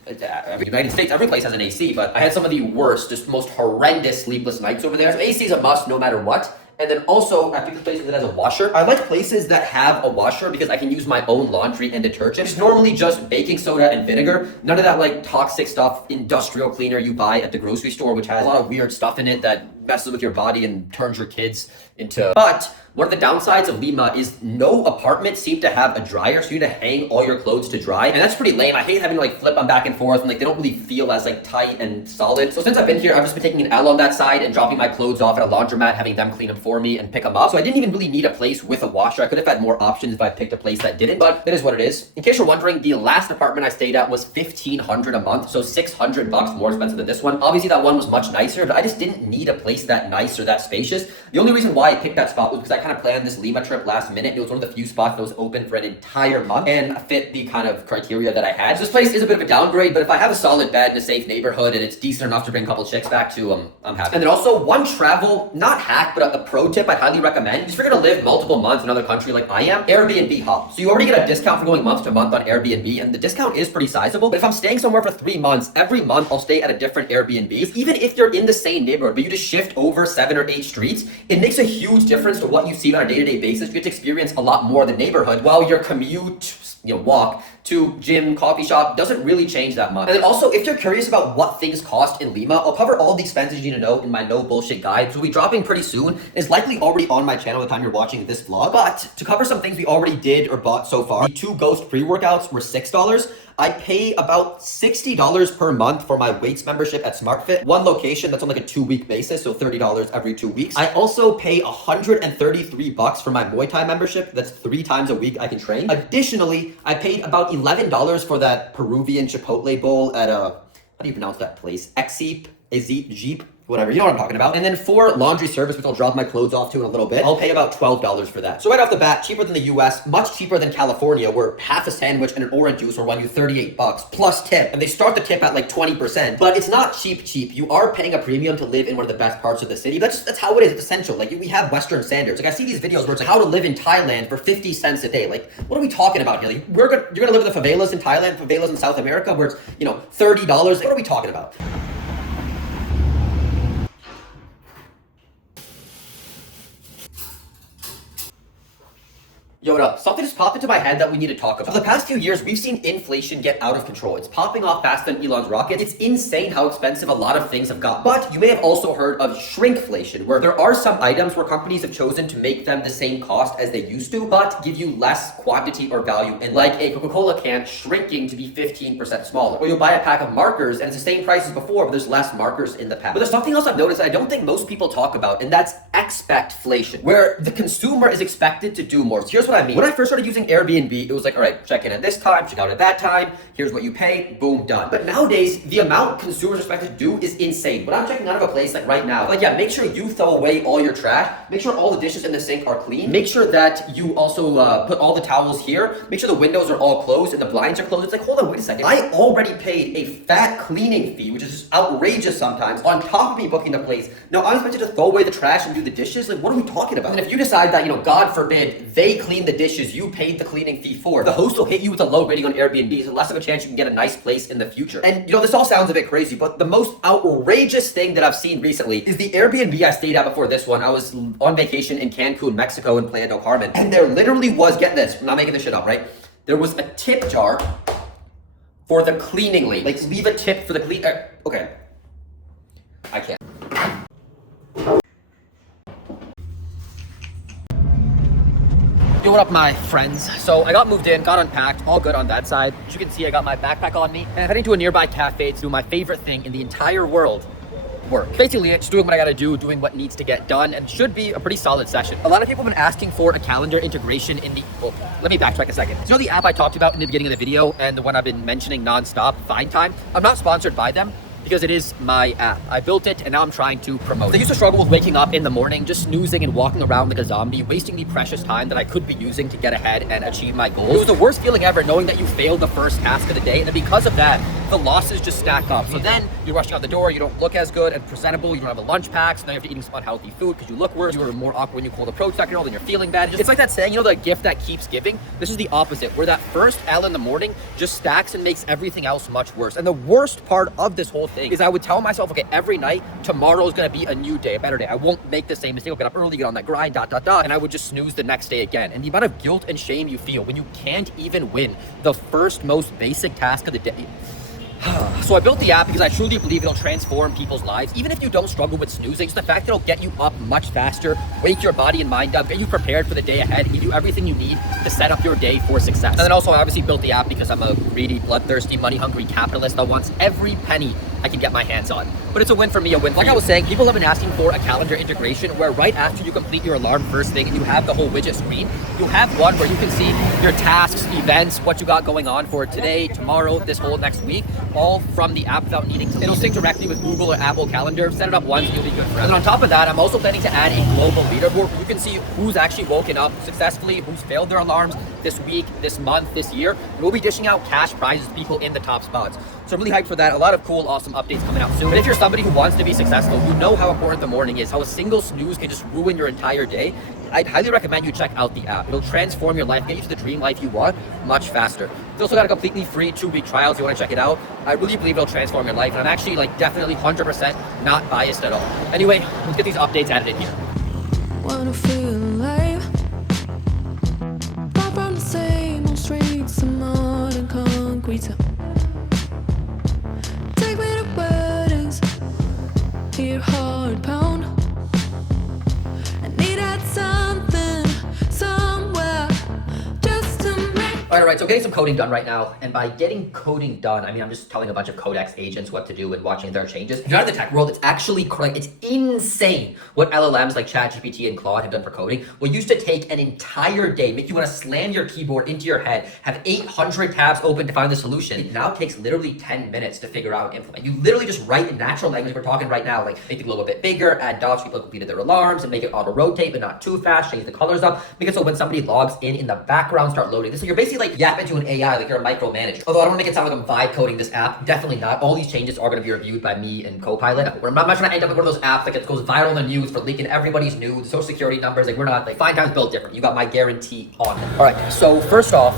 United States, every place has an AC, but I had some of the worst, just most horrendous sleepless nights over there. So AC is a must no matter what. And then also, I pick the places that has a washer. I like places that have a washer because I can use my own laundry and detergent. It's normally just baking soda and vinegar. None of that like toxic stuff, industrial cleaner you buy at the grocery store, which has a lot of weird stuff in it that messes with your body and turns your kids into... But one of the downsides of Lima is no apartments seem to have a dryer, so you need to hang all your clothes to dry. And that's pretty lame. I hate having to like flip them back and forth, and like they don't really feel as like tight and solid. So since I've been here, I've just been taking an L on that side and dropping my clothes off at a laundromat, having them clean them for me and pick them up. So I didn't even really need a place with a washer. I could have had more options if I picked a place that didn't, but it is what it is. In case you're wondering, the last apartment I stayed at was $1,500 a month, so $600 more expensive than this one. Obviously that one was much nicer, but I just didn't need a place that nice or that spacious. The only reason why I picked that spot was because I kind of planned this Lima trip last minute. It was one of the few spots that was open for an entire month and fit the kind of criteria that I had. So this place is a bit of a downgrade, but if I have a solid bed in a safe neighborhood and it's decent enough to bring a couple chicks back to, I'm happy. And then also one travel, not hack, but a pro tip I'd highly recommend. If you're gonna live multiple months in another country like I am, Airbnb hub. So you already get a discount for going month to month on Airbnb, and the discount is pretty sizable. But if I'm staying somewhere for 3 months, every month I'll stay at a different Airbnb. Even if you're in the same neighborhood, but you just shift over 7 or 8 streets, it makes a huge difference to what you see on a day-to-day basis. You get to experience a lot more of the neighborhood while your commute, walk to gym, coffee shop doesn't really change that much. And then also, if you're curious about what things cost in Lima, I'll cover all the expenses you need to know in my no bullshit guide, which will be dropping pretty soon. It's likely already on my channel by the time you're watching this vlog. But to cover some things we already did or bought so far, the 2 Ghost pre-workouts were $6. I pay about $60 per month for my weights membership at SmartFit. One location that's on like a 2-week basis, so $30 every 2 weeks. I also pay $133 for my Muay Thai membership. That's 3 times a week I can train. Additionally, I paid about $11 for that Peruvian Chipotle bowl at how do you pronounce that place? Jeep, whatever, you know what I'm talking about. And then for laundry service, which I'll drop my clothes off to in a little bit, I'll pay about $12 for that. So right off the bat, cheaper than the US, much cheaper than California, where half a sandwich and an orange juice will run you $38 plus tip. And they start the tip at like 20%, but it's not cheap. You are paying a premium to live in one of the best parts of the city. That's how it is. It's essential. Like, we have Western standards. Like, I see these videos where it's like how to live in Thailand for 50 cents a day. Like, what are we talking about here? Like, you're gonna live in the favelas in Thailand, favelas in South America, where it's, $30. Like, what are we talking about? Yo, what up? Something just popped into my head that we need to talk about. For the past few years, we've seen inflation get out of control. It's popping off faster than Elon's rocket. It's insane how expensive a lot of things have got. But you may have also heard of shrinkflation, where there are some items where companies have chosen to make them the same cost as they used to, but give you less quantity or value. And like a Coca-Cola can shrinking to be 15% smaller. Or you'll buy a pack of markers and it's the same price as before, but there's less markers in the pack. But there's something else I've noticed that I don't think most people talk about, and that's expectflation, where the consumer is expected to do more. So here's what I mean. When I first started using Airbnb, it was like, all right, check in at this time, check out at that time, here's what you pay, boom, done. But nowadays, the amount consumers are expected to do is insane. When I'm checking out of a place like right now, like, yeah, make sure you throw away all your trash, make sure all the dishes in the sink are clean, make sure that you also put all the towels here, make sure the windows are all closed and the blinds are closed. It's like, hold on, wait a second. I already paid a fat cleaning fee, which is just outrageous sometimes, on top of me booking the place. Now I'm expected to throw away the trash and do the dishes? Like, what are we talking about? And if you decide that, God forbid, they clean the dishes you paid the cleaning fee for, the host will hit you with a low rating on Airbnb, so less of a chance you can get a nice place in the future. And this all sounds a bit crazy, but the most outrageous thing that I've seen recently is the Airbnb I stayed at before this one. I was on vacation in Cancun, Mexico, in Playa del Carmen, and there literally was, get this, I'm not making this shit up, right? There was a tip jar for the cleaning lady. Like, leave a tip for the clean, okay. I can't. Yo, what up, my friends? So I got moved in, got unpacked, all good on that side. As you can see, I got my backpack on me, and I'm heading to a nearby cafe to do my favorite thing in the entire world, work. Basically, it's doing what I gotta do, doing what needs to get done, and should be a pretty solid session. A lot of people have been asking for a calendar integration in the, well, let me backtrack a second. You know the app I talked about in the beginning of the video and the one I've been mentioning nonstop, Find Time? I'm not sponsored by them, because it is my app. I built it and now I'm trying to promote it. I used to struggle with waking up in the morning, just snoozing and walking around like a zombie, wasting the precious time that I could be using to get ahead and achieve my goals. It was the worst feeling ever, knowing that you failed the first task of the day, and then because of that, the losses just stack up. So then you're rushing out the door, you don't look as good and presentable, you don't have a lunch pack, so now you have to eating some unhealthy food because you look worse, you're more awkward when you call the approach sector, then you're feeling bad. It's like that saying, you know, the gift that keeps giving? This is the opposite, where that first L in the morning just stacks and makes everything else much worse. And the worst part of this whole thing is I would tell myself, okay, every night, tomorrow's gonna be a new day, a better day. I won't make the same mistake. I'll get up early, get on that grind, and I would just snooze the next day again. And the amount of guilt and shame you feel when you can't even win the first most basic task of the day. So I built the app because I truly believe it'll transform people's lives. Even if you don't struggle with snoozing, just the fact that it'll get you up much faster, wake your body and mind up, get you prepared for the day ahead, and give you everything you need to set up your day for success. And then also I obviously built the app because I'm a greedy, bloodthirsty, money-hungry capitalist that wants every penny I can get my hands on. But it's a win for me, a win for you. Like I was saying, people have been asking for a calendar integration where right after you complete your alarm first thing and you have the whole widget screen, you'll have one where you can see your tasks, events, what you got going on for today, tomorrow, this whole next week, all from the app without needing to. It'll sync directly with Google or Apple Calendar. Set it up once and you'll be good forever. And then on top of that, I'm also planning to add a global leaderboard where you can see who's actually woken up successfully, who's failed their alarms this week, this month, this year. And we'll be dishing out cash prizes to people in the top spots. So I'm really hyped for that. A lot of cool, awesome updates coming out soon. But if you're somebody who wants to be successful, you know how important the morning is, how a single snooze can just ruin your entire day, I'd highly recommend you check out the app. It'll transform your life, get you to the dream life you want much faster. It's also got a completely free 2-week trial if you want to check it out. I really believe it'll transform your life, and I'm actually like definitely 100% not biased at all. Anyway, let's get these updates added in here. Wanna feel alive, far from the same old streets of mud and concrete. Take me to weddings, hear heart pound. I need that something somewhere just to make. All right, so getting some coding done right now, and by getting coding done, I mean I'm just telling a bunch of Codex agents what to do and watching their changes. If you're not in the tech world, it's actually correct. It's insane what LLMs like ChatGPT and Claude have done for coding. What used to take an entire day, make you want to slam your keyboard into your head, have 800 tabs open to find the solution, it now takes literally 10 minutes to figure out and implement. You literally just write in natural language. We're talking right now, like make the globe a bit bigger, add dots, people completed their alarms, and make it auto rotate, but not too fast, change the colors up, make it so when somebody logs in the background, start loading this. So you're basically like yapping to an AI, like you're a micromanager. Although I don't want to make it sound like I'm vibe coding this app. Definitely not. All these changes are going to be reviewed by me and Copilot. I'm not trying to end up with one of those apps that goes viral in the news for leaking everybody's nudes, social security numbers. Like we're not, like Find Time's built different. You got my guarantee on it. All right, so first off,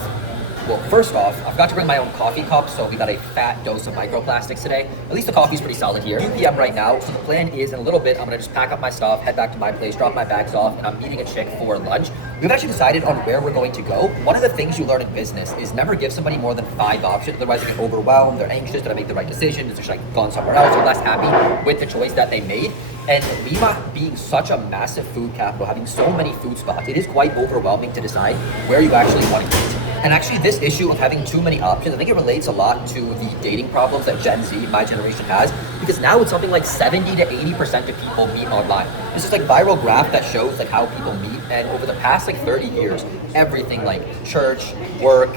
I forgot to bring my own coffee cup, so we got a fat dose of microplastics today. At least the coffee's pretty solid here. 2 p.m. right now, so the plan is in a little bit, I'm gonna just pack up my stuff, head back to my place, drop my bags off, and I'm meeting a chick for lunch. We've actually decided on where we're going to go. One of the things you learn in business is never give somebody more than 5 options, otherwise they get overwhelmed, they're anxious, did I make the right decision, is they like gone somewhere else, or less happy with the choice that they made. And Lima being such a massive food capital, having so many food spots, it is quite overwhelming to decide where you actually want to eat. And actually this issue of having too many options, I think it relates a lot to the dating problems that Gen Z, my generation, has, because now it's something like 70 to 80% of people meet online. This is like viral graph that shows like how people meet, and over the past like 30 years, everything like church, work,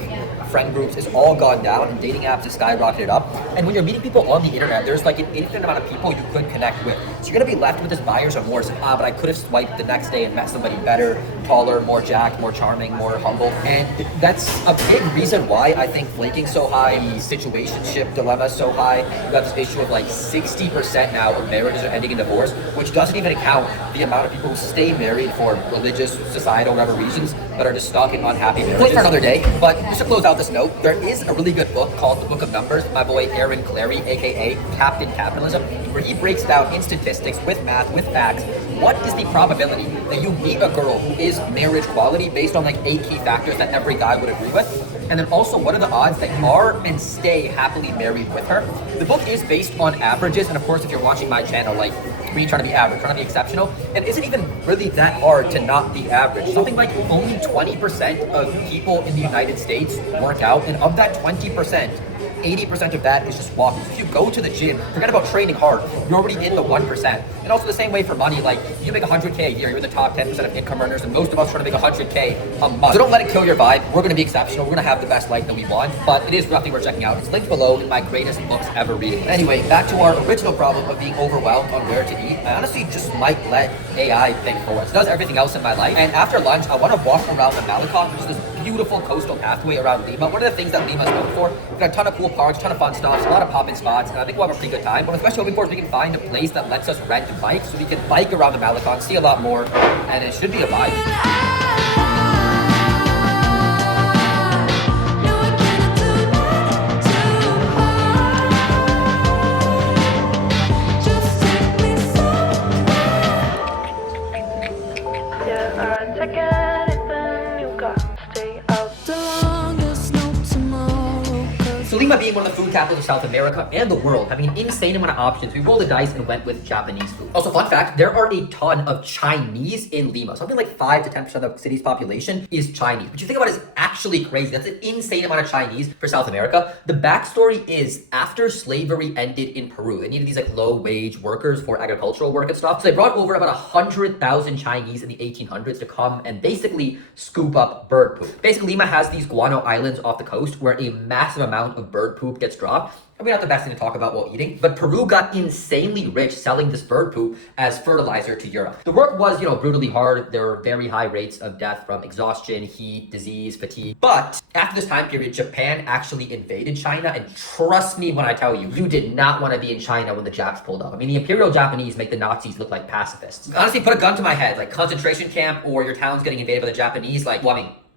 friend groups is all gone down, and dating apps have skyrocketed up. And when you're meeting people on the internet, there's like an infinite amount of people you could connect with. So you're gonna be left with this buyer's remorse. But I could have swiped the next day and met somebody better, taller, more jacked, more charming, more humble. And that's a big reason why I think flaking's so high, the situationship dilemma is so high. You got this issue of like 60% now of marriages are ending in divorce, which doesn't even account the amount of people who stay married for religious, societal, whatever reasons, that are just stuck in unhappy marriages. Wait for another day, but just to close out this note, there is a really good book called The Book of Numbers, my boy Aaron Clary, aka Captain Capitalism, where he breaks down in statistics, with math, with facts, what is the probability that you meet a girl who is marriage quality based on like 8 key factors that every guy would agree with, and then also what are the odds that you are and stay happily married with her. The book is based on averages, and of course if you're watching my channel, like, we trying to be average, trying to be exceptional, and isn't even really that hard to not be average. Something like only 20% of people in the United States work out, and of that 20%, 80% of that is just walking. So if you go to the gym, forget about training hard, you're already in the 1%. And also the same way for money, like you make 100K a year, you're in the top 10% of income earners, and most of us try to make 100K a month. So don't let it kill your vibe. We're gonna be exceptional, we're gonna have the best life that we want, but it is roughly worth checking out. It's linked below in my greatest books ever reading. Anyway, back to our original problem of being overwhelmed on where to eat. I honestly just might let AI think for us. It does everything else in my life. And after lunch, I want to walk around the Malecón, which is this beautiful coastal pathway around Lima. One of the things that Lima is known for, we've got a ton of cool parks, a ton of fun stops, a lot of pop-in spots, and I think we'll have a pretty good time. What I'm especially hoping for is we can find a place that lets us rent bikes so we can bike around the Malecón, see a lot more, and it should be a vibe. So Lima being one of the food capitals of South America and the world, having an insane amount of options, we rolled the dice and went with Japanese food. Also, fun fact, there are a ton of Chinese in Lima. Something like 5 to 10% of the city's population is Chinese. Which you think about is actually crazy. That's an insane amount of Chinese for South America. The backstory is after slavery ended in Peru, they needed these like low-wage workers for agricultural work and stuff. So they brought over about 100,000 Chinese in the 1800s to come and basically scoop up bird poop. Basically, Lima has these guano islands off the coast where a massive amount of bird poop gets dropped. Probably not the best thing to talk about while eating, but Peru got insanely rich selling this bird poop as fertilizer to Europe. The work was, brutally hard. There were very high rates of death from exhaustion, heat, disease, fatigue. But after this time period, Japan actually invaded China, and trust me when I tell you, you did not want to be in China when the Japs pulled up. I mean, the Imperial Japanese make the Nazis look like pacifists. Honestly, put a gun to my head, like concentration camp or your town's getting invaded by the Japanese,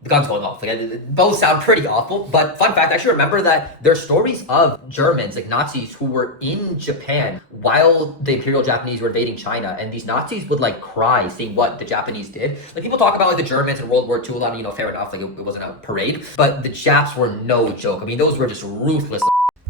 the gun's going off. Both sound pretty awful, but fun fact, I actually remember that there are stories of Germans, like Nazis, who were in Japan while the Imperial Japanese were invading China, and these Nazis would cry seeing what the Japanese did. People talk about the Germans in World War II a lot, fair enough, it wasn't a parade, but the Japs were no joke. I mean, those were just ruthless.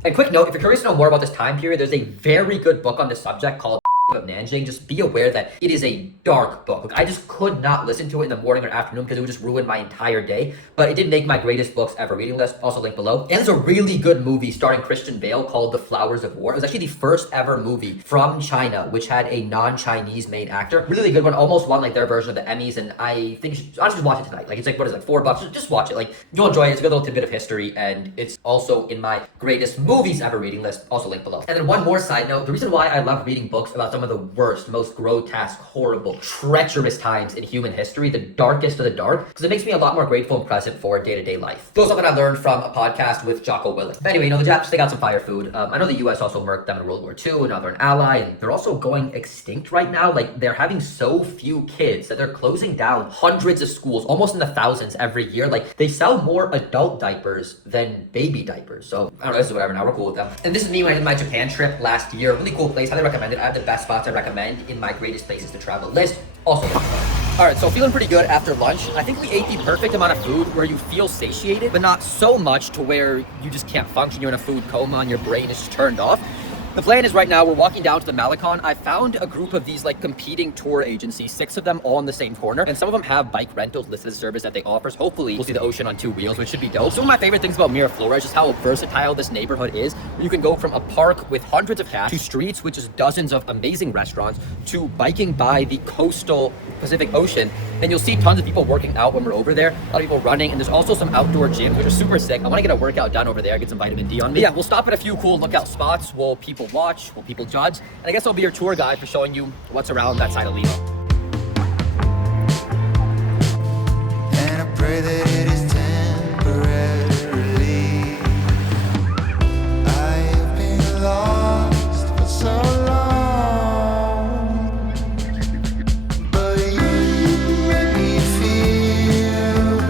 And quick note, if you're curious to know more about this time period, there's a very good book on this subject called of Nanjing. Just be aware that it is a dark book. I just could not listen to it in the morning or afternoon because it would just ruin my entire day, but it did make my greatest books ever reading list, also linked below. And there's a really good movie starring Christian Bale called The Flowers of War. It was actually the first ever movie from China which had a non-Chinese main actor. Really good one, almost won their version of the Emmys, and I think you should honestly just watch it tonight. It's $4. Just watch it. You'll enjoy it. It's a good little tidbit of history, and it's also in my greatest movies ever reading list, also linked below. And then one more side note, the reason why I love reading books about some of the worst, most grotesque, horrible, treacherous times in human history, the darkest of the dark, because it makes me a lot more grateful and present for day-to-day life. Those are something I learned from a podcast with Jocko Willett. But anyway, the Japs, they got some fire food. I know the US also murked them in World War II, and now they're an ally, and they're also going extinct right now. They're having so few kids that they're closing down hundreds of schools, almost in the thousands every year. They sell more adult diapers than baby diapers. So, I don't know, this is whatever, now we're cool with them. And this is me when I did my Japan trip last year. Really cool place, highly recommend it. I have the best spots I recommend in my greatest places to travel list. Also, alright, so feeling pretty good after lunch. I think we ate the perfect amount of food where you feel satiated, but not so much to where you just can't function. You're in a food coma and your brain is just turned off. The plan is right now we're walking down to the Malecón. I found a group of these competing tour agencies, 6 of them all in the same corner, and some of them have bike rentals listed as a service that they offer. So hopefully we'll see the ocean on 2 wheels, which should be dope. Some of my favorite things about Miraflores is how versatile this neighborhood is. You can go from a park with hundreds of cats to streets with just dozens of amazing restaurants to biking by the coastal Pacific Ocean. And you'll see tons of people working out when we're over there. A lot of people running, and there's also some outdoor gyms, which are super sick. I want to get a workout done over there, get some vitamin D on me. Yeah, we'll stop at a few cool lookout spots. Will people watch? Will people judge? And I guess I'll be your tour guide for showing you what's around that side of Lima. And I pray that it is temporarily. I've been lost for so long, but you make me feel.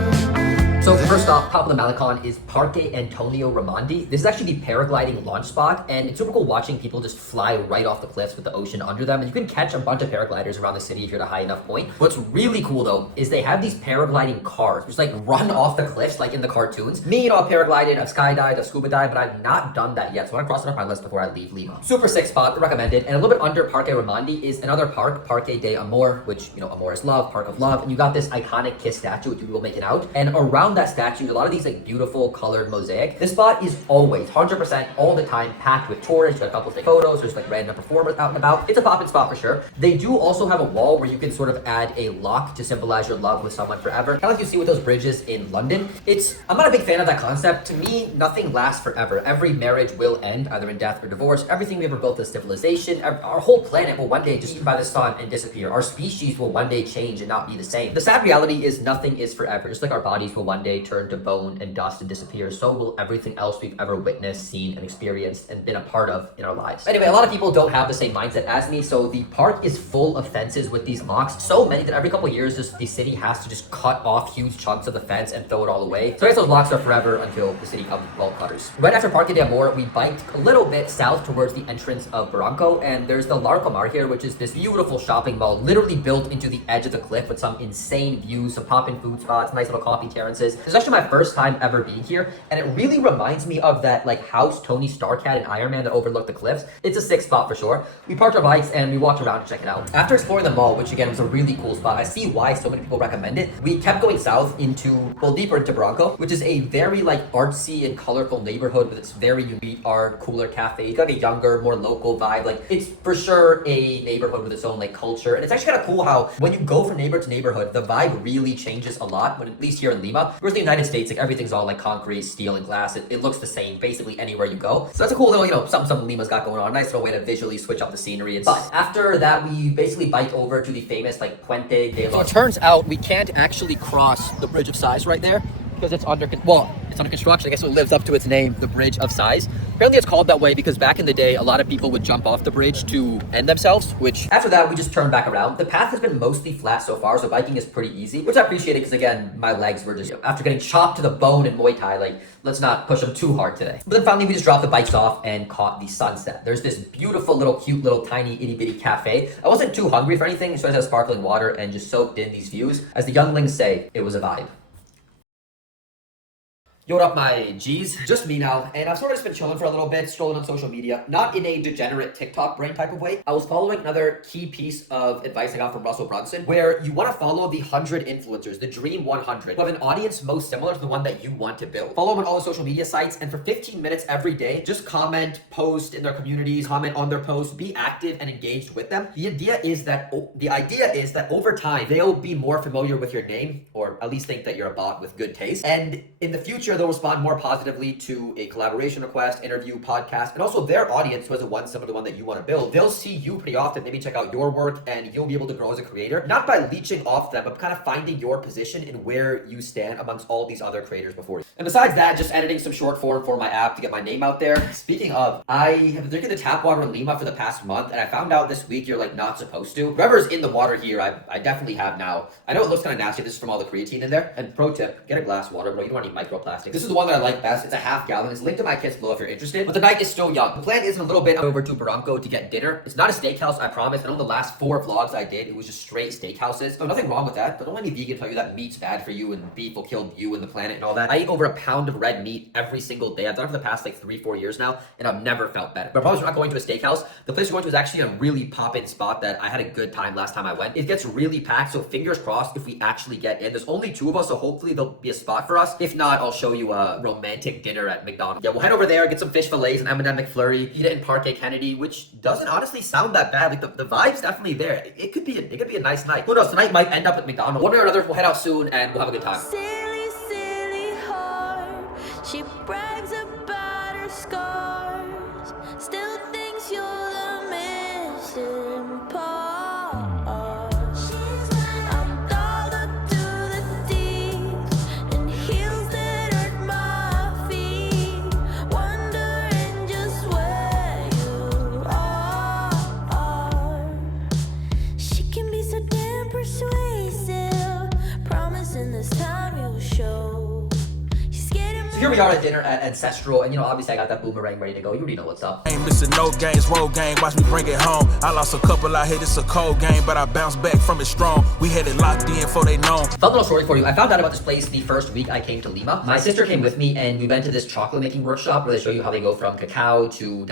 So first off, top of the Malecón is Parque Antonio Raimondi. This is actually the paragliding launch spot, and it's super cool watching people just fly right off the cliffs with the ocean under them. And you can catch a bunch of paragliders around the city if you're at a high enough point. What's really cool though is they have these paragliding cars, which run off the cliffs like in the cartoons. Me, I've paraglided, I've skydived, I've scuba dived, but I've not done that yet. So I want to cross it off my list before I leave Lima. Super sick spot, recommended. And a little bit under Parque Raimondi is another park, Parque de Amor, which, amor is love, Park of Love. And you got this iconic kiss statue with two people making out. And around that statue statues, a lot of these like beautiful colored mosaic. This spot is always 100% all the time packed with tourists. You got a couple of take photos. There's like random performers out and about. It's a poppin' spot for sure. They do also have a wall where you can sort of add a lock to symbolize your love with someone forever. Kind of like you see with those bridges in London. I'm not a big fan of that concept. To me, nothing lasts forever. Every marriage will end either in death or divorce. Everything we ever built as civilization, our whole planet will one day just eaten by the sun and disappear. Our species will one day change and not be the same. The sad reality is nothing is forever. Just like our bodies will one day turn to bone and dust and disappear, so will everything else we've ever witnessed, seen, and experienced and been a part of in our lives. Anyway, a lot of people don't have the same mindset as me, so the park is full of fences with these locks. So many that every couple of years, the city has to just cut off huge chunks of the fence and throw it all away. So I guess those locks are forever until the city comes with bulk cutters. Right after Parque de Amor, we biked a little bit south towards the entrance of Barranco, and there's the Larcomar here, which is this beautiful shopping mall, literally built into the edge of the cliff with some insane views, some poppin' food spots, nice little coffee terraces. This is actually my first time ever being here, and it really reminds me of that like house Tony Stark had in Iron Man that overlooked the cliffs. It's a sick spot for sure. We parked our bikes and we walked around to check it out. After exploring the mall, which again was a really cool spot, I see why so many people recommend it. We kept going south deeper into Barranco, which is a very like artsy and colorful neighborhood with its very unique art, cooler cafes, like a younger, more local vibe. Like it's for sure a neighborhood with its own like culture, and it's actually kind of cool how when you go from neighborhood to neighborhood, the vibe really changes a lot. When at least here in Lima, whereas the United States, like everything's all like concrete, steel, and glass. It looks the same basically anywhere you go. So that's a cool little something Lima's got going on. Nice little way to visually switch up the scenery. But after that, we basically biked over to the famous like Puente de los. So it turns out we can't actually cross the Bridge of Sighs right there because it's under construction. I guess it lives up to its name, the Bridge of Sighs. Apparently it's called that way because back in the day, a lot of people would jump off the bridge to end themselves, which after that, we just turned back around. The path has been mostly flat so far, so biking is pretty easy, which I appreciate it because again, my legs were just, after getting chopped to the bone in Muay Thai, like, let's not push them too hard today. But then finally, we just dropped the bikes off and caught the sunset. There's this beautiful little, cute little tiny itty bitty cafe. I wasn't too hungry for anything, so I just had sparkling water and just soaked in these views. As the younglings say, it was a vibe. Yo, what up, my G's? Just me now, and I've sort of just been chilling for a little bit, scrolling on social media, not in a degenerate TikTok brain type of way. I was following another key piece of advice I got from Russell Brunson, where you want to follow the 100 influencers, the Dream 100, who have an audience most similar to the one that you want to build. Follow them on all the social media sites, and for 15 minutes every day, just comment, post in their communities, comment on their posts, be active and engaged with them. The idea is that over time, they'll be more familiar with your name, or at least think that you're a bot with good taste, and in the future, they'll respond more positively to a collaboration request, interview, podcast, and also their audience who has a one similar to the one that you want to build. They'll see you pretty often, maybe check out your work, and you'll be able to grow as a creator, not by leeching off them, but kind of finding your position in where you stand amongst all these other creators before you. And besides that, just editing some short form for my app to get my name out there. Speaking of, I have been drinking the tap water in Lima for the past month, and I found out this week you're like not supposed to. Whoever's in the water here, I definitely have now. I know it looks kind of nasty. This is from all the creatine in there. And pro tip, get a glass of water, bro. You don't want any microplastics. This is the one that I like best. It's a half gallon. It's linked to my kits below if you're interested. But the night is still young. The plan is in a little bit over to Barranco to get dinner. It's not a steakhouse, I promise. I know the last 4 vlogs I did, it was just straight steakhouses. So nothing wrong with that. But don't let any vegan tell you that meat's bad for you and beef will kill you and the planet and all that. I eat over a pound of red meat every single day. I've done it for the past like 3-4 years now, and I've never felt better. But I promise we're not going to a steakhouse. The place we're going to is actually a really pop-in spot that I had a good time last time I went. It gets really packed, so fingers crossed if we actually get in. There's only 2 of us, so hopefully there'll be a spot for us. If not, I'll show you a romantic dinner at McDonald's. Yeah, we'll head over there, get some fish fillets and M&M McFlurry, eat it in Parque Kennedy, which doesn't honestly sound that bad. Like the vibe's definitely there. It could be a nice night. Who knows? Tonight might end up at McDonald's. One way or another, we'll head out soon and we'll have a good time. Silly, silly heart. She brags about her scars. Still thinks you're the missing part. I'm dolled up to the teeth in heels that hurt my feet. Wondering just where you are. She can be so damn persuasive. Promising this time you'll show. She's getting Here we are at dinner at Ancestral, and obviously I got that boomerang ready to go. You already know what's up. Ain't missing no games, road game, watch me bring it home. I lost a couple out here, this a cold game, but I bounced back from it strong. We had it locked in before they know. Fun little story for you. I found out about this place the first week I came to Lima. My sister came with me, and we went to this chocolate making workshop where they show you how they go from cacao to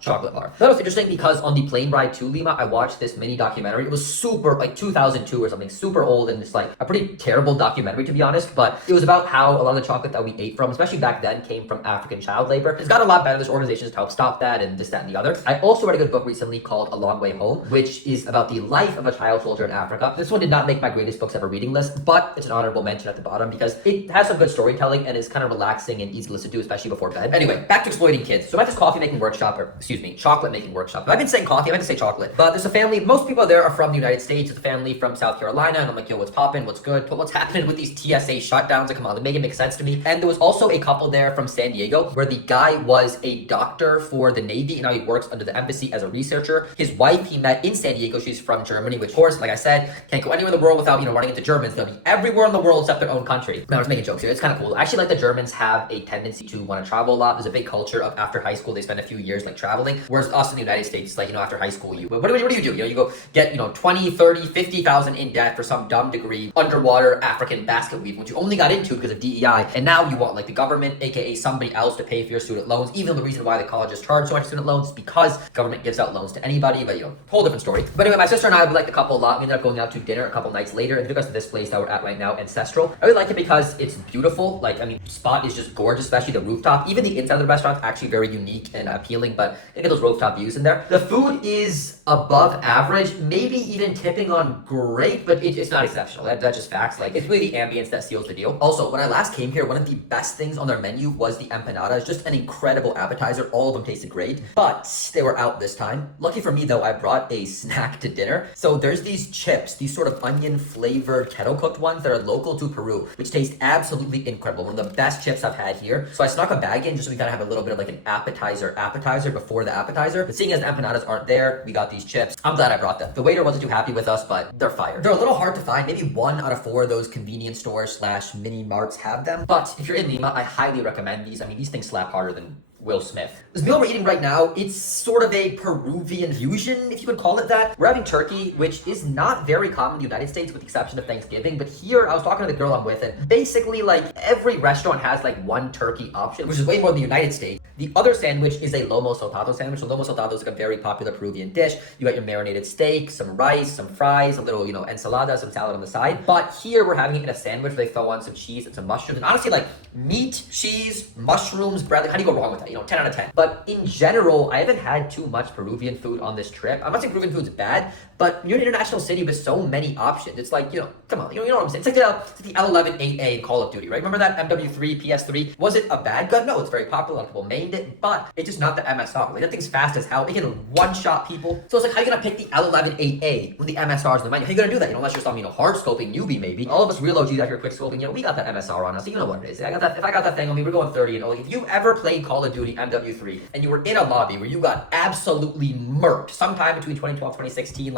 chocolate bar. That was interesting because on the plane ride to Lima, I watched this mini documentary. It was super, like 2002 or something, super old, and it's like a pretty terrible documentary to be honest, but it was about how a lot of the chocolate that we ate from, especially back then, came from African child labor. It's got a lot better. There's organizations to help stop that and this, that, and the other. I also read a good book recently called A Long Way Home, which is about the life of a child soldier in Africa. This one did not make my greatest books ever reading list, but it's an honorable mention at the bottom because it has some good storytelling and is kind of relaxing and easy to listen to, especially before bed. Anyway, back to exploiting kids. So I'm at this coffee making workshop, or excuse me, chocolate making workshop. I've been saying coffee, I meant to say chocolate. But there's a family, most people there are from the United States. It's a family from South Carolina, and I'm like, yo, what's poppin'? What's good? But what's happening with these TSA shutdowns? Like, come on, they make it make sense to me. And there was also a couple there from San Diego where the guy was a doctor for the Navy and now he works under the embassy as a researcher. His wife he met in San Diego. She's from Germany, which of course, like I said, can't go anywhere in the world without, running into Germans. They'll be everywhere in the world except their own country. No, I was making jokes here. It's kind of cool. I actually like the Germans have a tendency to want to travel a lot. There's a big culture of after high school, they spend a few years like traveling. Whereas us in the United States, like, after high school, what do you do? You go get, 20, 30, 50,000 in debt for some dumb degree, underwater African basket weaving, which you only got into because of DEI. And now you want like the government, aka somebody else, to pay for your student loans. Even the reason why the colleges charge so much student loans is because government gives out loans to anybody, but whole different story. But anyway, my sister and I, we liked the couple a lot. We ended up going out to dinner a couple nights later and took us to this place that we're at right now, Ancestral. I really like it because it's beautiful. Spot is just gorgeous, especially the rooftop. Even the inside of the restaurant's actually very unique and appealing, but you get those rooftop views in there. The food is above average, maybe even tipping on great, but it's not exceptional. That's just facts. It's really the ambience that seals the deal. Also, when I last came here, one of the best things on their menu was the empanadas. Just an incredible appetizer. All of them tasted great, but they were out this time. Lucky for me though, I brought a snack to dinner. So there's these chips, these sort of onion flavored kettle cooked ones that are local to Peru, which taste absolutely incredible. One of the best chips I've had here. So I snuck a bag in just so we kind of have a little bit of like an appetizer before the appetizer. But seeing as the empanadas aren't there, we got these chips. I'm glad I brought them. The waiter wasn't too happy with us, but they're fire. They're a little hard to find. Maybe 1 out of 4 of those convenience stores / mini marts have them. But if you're in Lima, I highly recommend these. These things slap harder than Will Smith. This meal we're eating right now, it's sort of a Peruvian fusion, if you could call it that. We're having turkey, which is not very common in the United States with the exception of Thanksgiving, but here, I was talking to the girl I'm with, and basically every restaurant has one turkey option, which is way more than the United States. The other sandwich is a lomo saltado sandwich. So lomo saltado is a very popular Peruvian dish. You got your marinated steak, some rice, some fries, a little, ensalada, some salad on the side. But here we're having it in a sandwich where they throw on some cheese and some mushrooms. And honestly, meat, cheese, mushrooms, bread, how do you go wrong with that? 10 out of 10. But in general, I haven't had too much Peruvian food on this trip. I'm not saying Peruvian food's bad, but you're an international city with so many options. It's come on, you know what I'm saying? It's like the L11-8A in Call of Duty, right? Remember that MW3, PS3? Was it a bad gun? No, it's very popular. A lot of people mained it, but it's just not the MSR. That thing's fast as hell. It can one-shot people. So it's how you gonna pick the L11-8A when the MSR is in the menu? How you gonna do that? Unless you're some, hard scoping newbie maybe. All of us real OGs out here quick scoping, we got that MSR on us. So you know what it is. If I got that thing on me, we're going 30 and if you ever played Call of Duty MW3 and you were in a lobby where you got absolutely murked sometime between 2012 2016,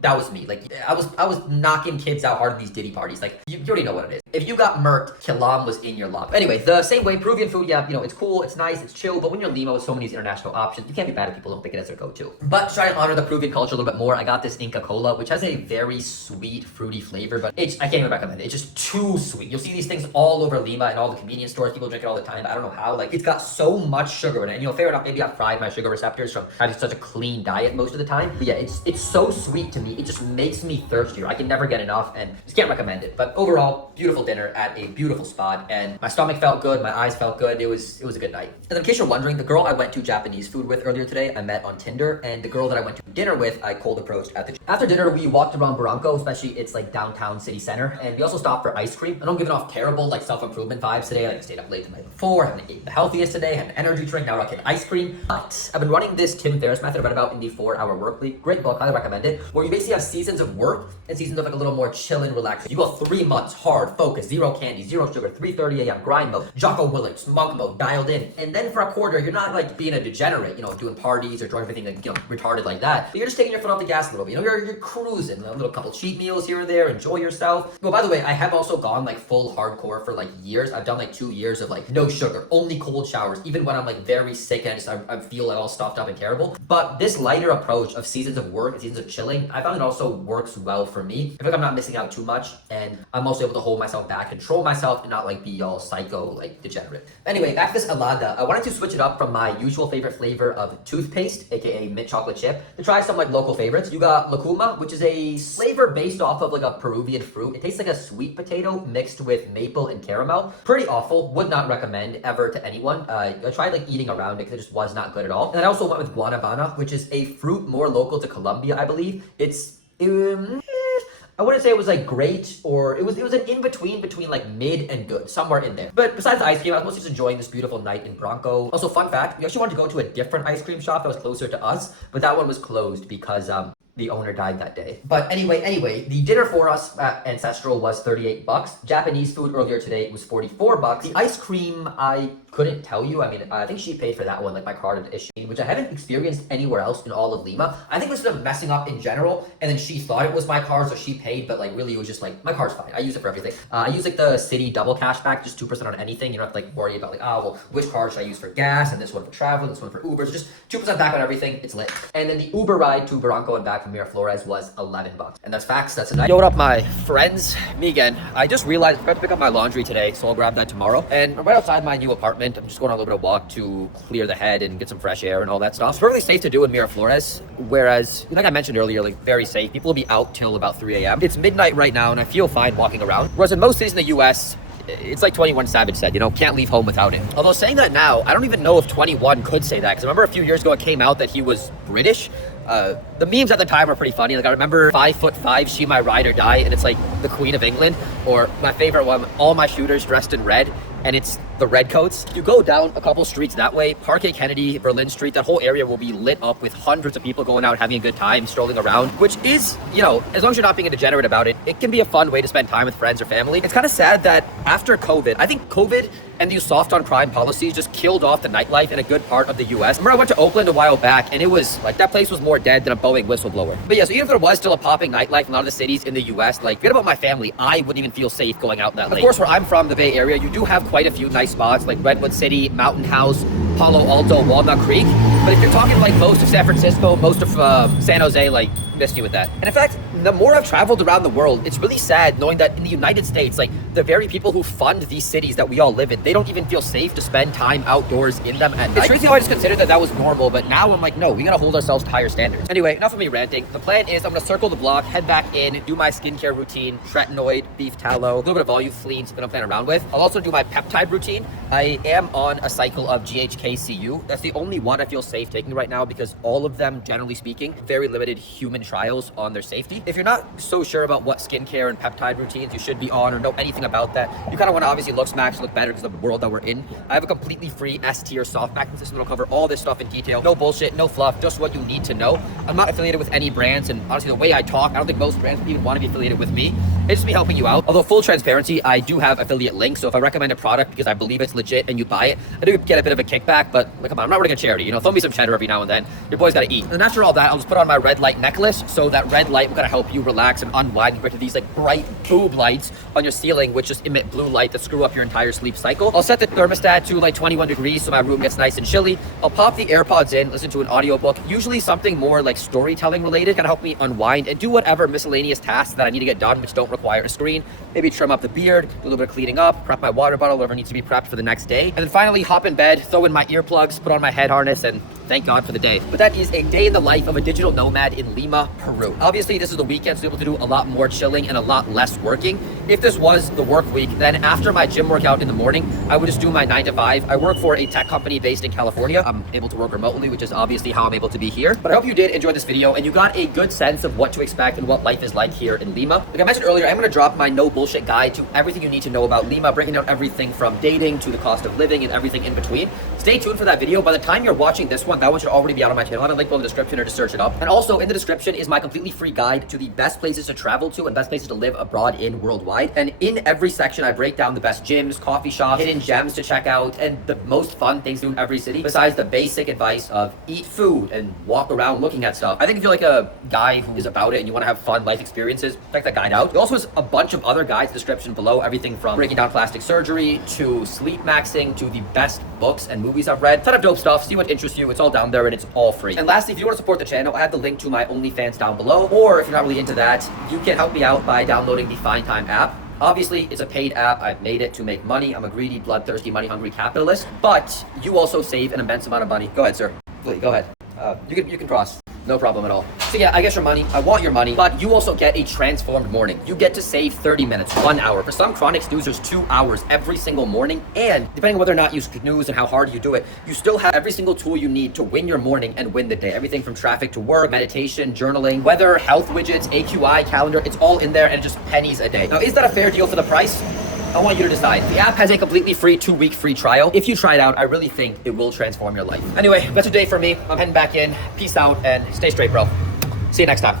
that was me. I was knocking kids out hard in these Diddy parties. You already know what it is. If you got murked, Kilam was in your lobby. Anyway, the same way, Peruvian food, it's cool, it's nice, it's chill, but when you're in Lima with so many international options, you can't be mad if people don't pick it as their go-to. But to try to honor the Peruvian culture a little bit more, I got this Inca Cola, which has a very sweet, fruity flavor, but I can't even recommend it. It's just too sweet. You'll see these things all over Lima and all the convenience stores. People drink it all the time, but I don't know how. It's got so much sugar in it. And fair enough, maybe I fried my sugar receptors from having such a clean diet most of the time. But yeah, it's so sweet to me. It just makes me thirstier. I can never get enough and just can't recommend it. But overall, beautiful dinner at a beautiful spot, and my stomach felt good, my eyes felt good. It was a good night. And then in case you're wondering, the girl I went to Japanese food with earlier today, I met on Tinder, and the girl that I went to dinner with, I cold approached at the gym. After dinner, we walked around Barranco, especially it's downtown city center, and we also stopped for ice cream. I don't give it off terrible self-improvement vibes today. I stayed up late the night before, haven't eaten the healthiest today, had an energy drink, now I get ice cream. But I've been running this Tim Ferriss method I read about in the 4-Hour Work Week. Great book, highly recommend it, where you basically have seasons of work and seasons of like a little more chill and relaxed. You go 3 months, hard, focus, 0 candy, 0 sugar, 3:30 a.m., grind mode, Jocko Willards, monk mode, dialed in. And then for a quarter, you're not like being a degenerate, you know, doing parties or doing everything like, you know, retarded like that. But you're just taking your foot off the gas a little bit. You know, you're cruising, a little couple cheat meals here or there, enjoy yourself. Well, by the way, I have also gone like full hardcore for like years. I've done like 2 years of like no sugar, only cold showers, even when I'm like very sick and I feel like all stuffed up and terrible. But this lighter approach of seasons of work and seasons of chilling, I found it also works well for me. I feel like I'm not missing out too much, and I'm also able to hold myself back, control myself, and not like be all psycho, like degenerate. Anyway, back to this helada. I wanted to switch it up from my usual favorite flavor of toothpaste, aka mint chocolate chip, to try some like local favorites. You got lucuma, which is a flavor based off of like a Peruvian fruit. It tastes like a sweet potato mixed with maple and caramel. Pretty awful. Would not recommend ever to anyone. I tried like eating around it because it just was not good at all. And then I also went with guanabana, which is a fruit more local to Colombia, I believe. I wouldn't say it was like great, or it was an in-between between like mid and good, somewhere in there. But besides the ice cream, I was mostly just enjoying this beautiful night in Barranco. Also, fun fact, we actually wanted to go to a different ice cream shop that was closer to us, but that one was closed because the owner died that day. But anyway, the dinner for us at Ancestral was $38. Japanese food earlier today was $44. The ice cream, I couldn't tell you. I mean, I think she paid for that one, like my card issued, which I haven't experienced anywhere else in all of Lima. I think it was just messing up in general, and then she thought it was my card, so she paid, but like really it was just like, my card's fine. I use it for everything. I use like the city double cashback, just 2% on anything. You don't have to like worry about like, oh, well, which card should I use for gas, and this one for travel, this one for Uber. So just 2% back on everything. It's lit. And then the Uber ride to Barranco and back from Miraflores was $11. And that's facts. That's it. Yo, what up, my friends? Me again. I just realized I forgot to pick up my laundry today, so I'll grab that tomorrow. And right outside my new apartment, I'm just going on a little bit of walk to clear the head and get some fresh air and all that stuff. It's perfectly safe to do in Miraflores, whereas, like I mentioned earlier, like very safe. People will be out till about 3 a.m. It's midnight right now, and I feel fine walking around. Whereas in most cities in the U.S., it's like 21 Savage said, you know, can't leave home without it. Although saying that now, I don't even know if 21 could say that, because I remember a few years ago it came out that he was British. The memes at the time were pretty funny. Like I remember 5'5", she my ride or die, and it's like the Queen of England. Or my favorite one, all my shooters dressed in red, and it's the redcoats. You go down a couple streets that way, Parque Kennedy, Berlin Street, that whole area will be lit up with hundreds of people going out, having a good time, strolling around, which is, you know, as long as you're not being a degenerate about it, it can be a fun way to spend time with friends or family. It's kind of sad that after COVID, I think COVID and these soft on crime policies just killed off the nightlife in a good part of the US. I remember I went to Oakland a while back, and it was like, that place was more dead than a Boeing whistleblower. But yeah, so even if there was still a popping nightlife in a lot of the cities in the US, like, forget about my family, I wouldn't even feel safe going out that late. Of course, where I'm from, the Bay Area, you do have quite a few nice spots like Redwood City, Mountain House, Palo Alto, Walnut Creek. But if you're talking like most of San Francisco, most of San Jose, like, missed you with that. And in fact, the more I've traveled around the world, it's really sad knowing that in the United States, like, the very people who fund these cities that we all live in, they don't even feel safe to spend time outdoors in them at night. It's crazy how I just considered that was normal, but now I'm like, no, we gotta hold ourselves to higher standards. Anyway, enough of me ranting. The plan is I'm gonna circle the block, head back in, do my skincare routine, tretinoid, beef tallow, a little bit of Volume-Fleens that I'm playing around with. I'll also do my peptide routine. I am on a cycle of GHKCU. That's the only one I feel safe taking right now because all of them, generally speaking, very limited human trials on their safety. If you're not so sure about what skincare and peptide routines you should be on or know anything about that, you kind of want to obviously look smack, look better because of the world that we're in. I have a completely free S-tier soft packing system that'll cover all this stuff in detail. No bullshit, no fluff, just what you need to know. I'm not affiliated with any brands, and honestly, the way I talk, I don't think most brands even want to be affiliated with me. It's just me helping you out. Although full transparency, I do have affiliate links, so if I recommend a product because I believe it's legit and you buy it, I do get a bit of a kickback, but like, come on, I'm not running a charity, you know, throw me some cheddar every now and then. Your boy's gotta eat. And after all that, I'll just put on my red light necklace, so that red light will kind of help you relax and unwind compared to these like bright boob lights on your ceiling, which just emit blue light that screw up your entire sleep cycle. I'll set the thermostat to like 21 degrees so my room gets nice and chilly. I'll pop the AirPods in, listen to an audiobook, usually something more like storytelling related, kind of help me unwind and do whatever miscellaneous tasks that I need to get done which don't require a screen. Maybe trim up the beard, do a little bit of cleaning up, prep my water bottle, whatever needs to be prepped for the next day. And then finally hop in bed, throw in my earplugs, put on my head harness, and thank God for the day. But that is a day in the life of a digital nomad in Lima, Peru. Obviously, this is the weekend, so able to do a lot more chilling and a lot less working. If this was the work week, then after my gym workout in the morning, I would just do my 9 to 5. I work for a tech company based in California. I'm able to work remotely, which is obviously how I'm able to be here. But I hope you did enjoy this video and you got a good sense of what to expect and what life is like here in Lima. Like I mentioned earlier, I'm gonna drop my no bullshit guide to everything you need to know about Lima, breaking down everything from dating to the cost of living and everything in between. Stay tuned for that video. By the time you're watching this one, that one should already be out on my channel. I have a link below in the description or just search it up. And also in the description is my completely free guide to the best places to travel to and best places to live abroad in worldwide. And in every section, I break down the best gyms, coffee shops, hidden gems to check out, and the most fun things to do in every city, besides the basic advice of eat food and walk around looking at stuff. I think if you're like a guy who is about it and you want to have fun life experiences, check that guide out. It also has a bunch of other guides in the description below, everything from breaking down plastic surgery to sleep maxing to the best books and movies I've read. Ton of dope stuff. See what interests you. It's all down there and it's all free. And lastly, if you want to support the channel, I have the link to my OnlyFans down below. Or if you're not really into that, you can help me out by downloading the Find Time app. Obviously, it's a paid app. I've made it to make money. I'm a greedy, bloodthirsty, money-hungry capitalist. But you also save an immense amount of money. Go ahead, sir. Please, go ahead. You can cross. No problem at all. So yeah, I get your money. I want your money. But you also get a transformed morning. You get to save 30 minutes, 1 hour. For some chronic snoozers, 2 hours every single morning. And depending on whether or not you snooze and how hard you do it, you still have every single tool you need to win your morning and win the day. Everything from traffic to work, meditation, journaling, weather, health widgets, AQI, calendar. It's all in there and just pennies a day. Now, is that a fair deal for the price? I want you to decide. The app has a completely free 2-week free trial. If you try it out, I really think it will transform your life. Anyway, that's a day for me. I'm heading back in. Peace out and stay straight, bro. See you next time.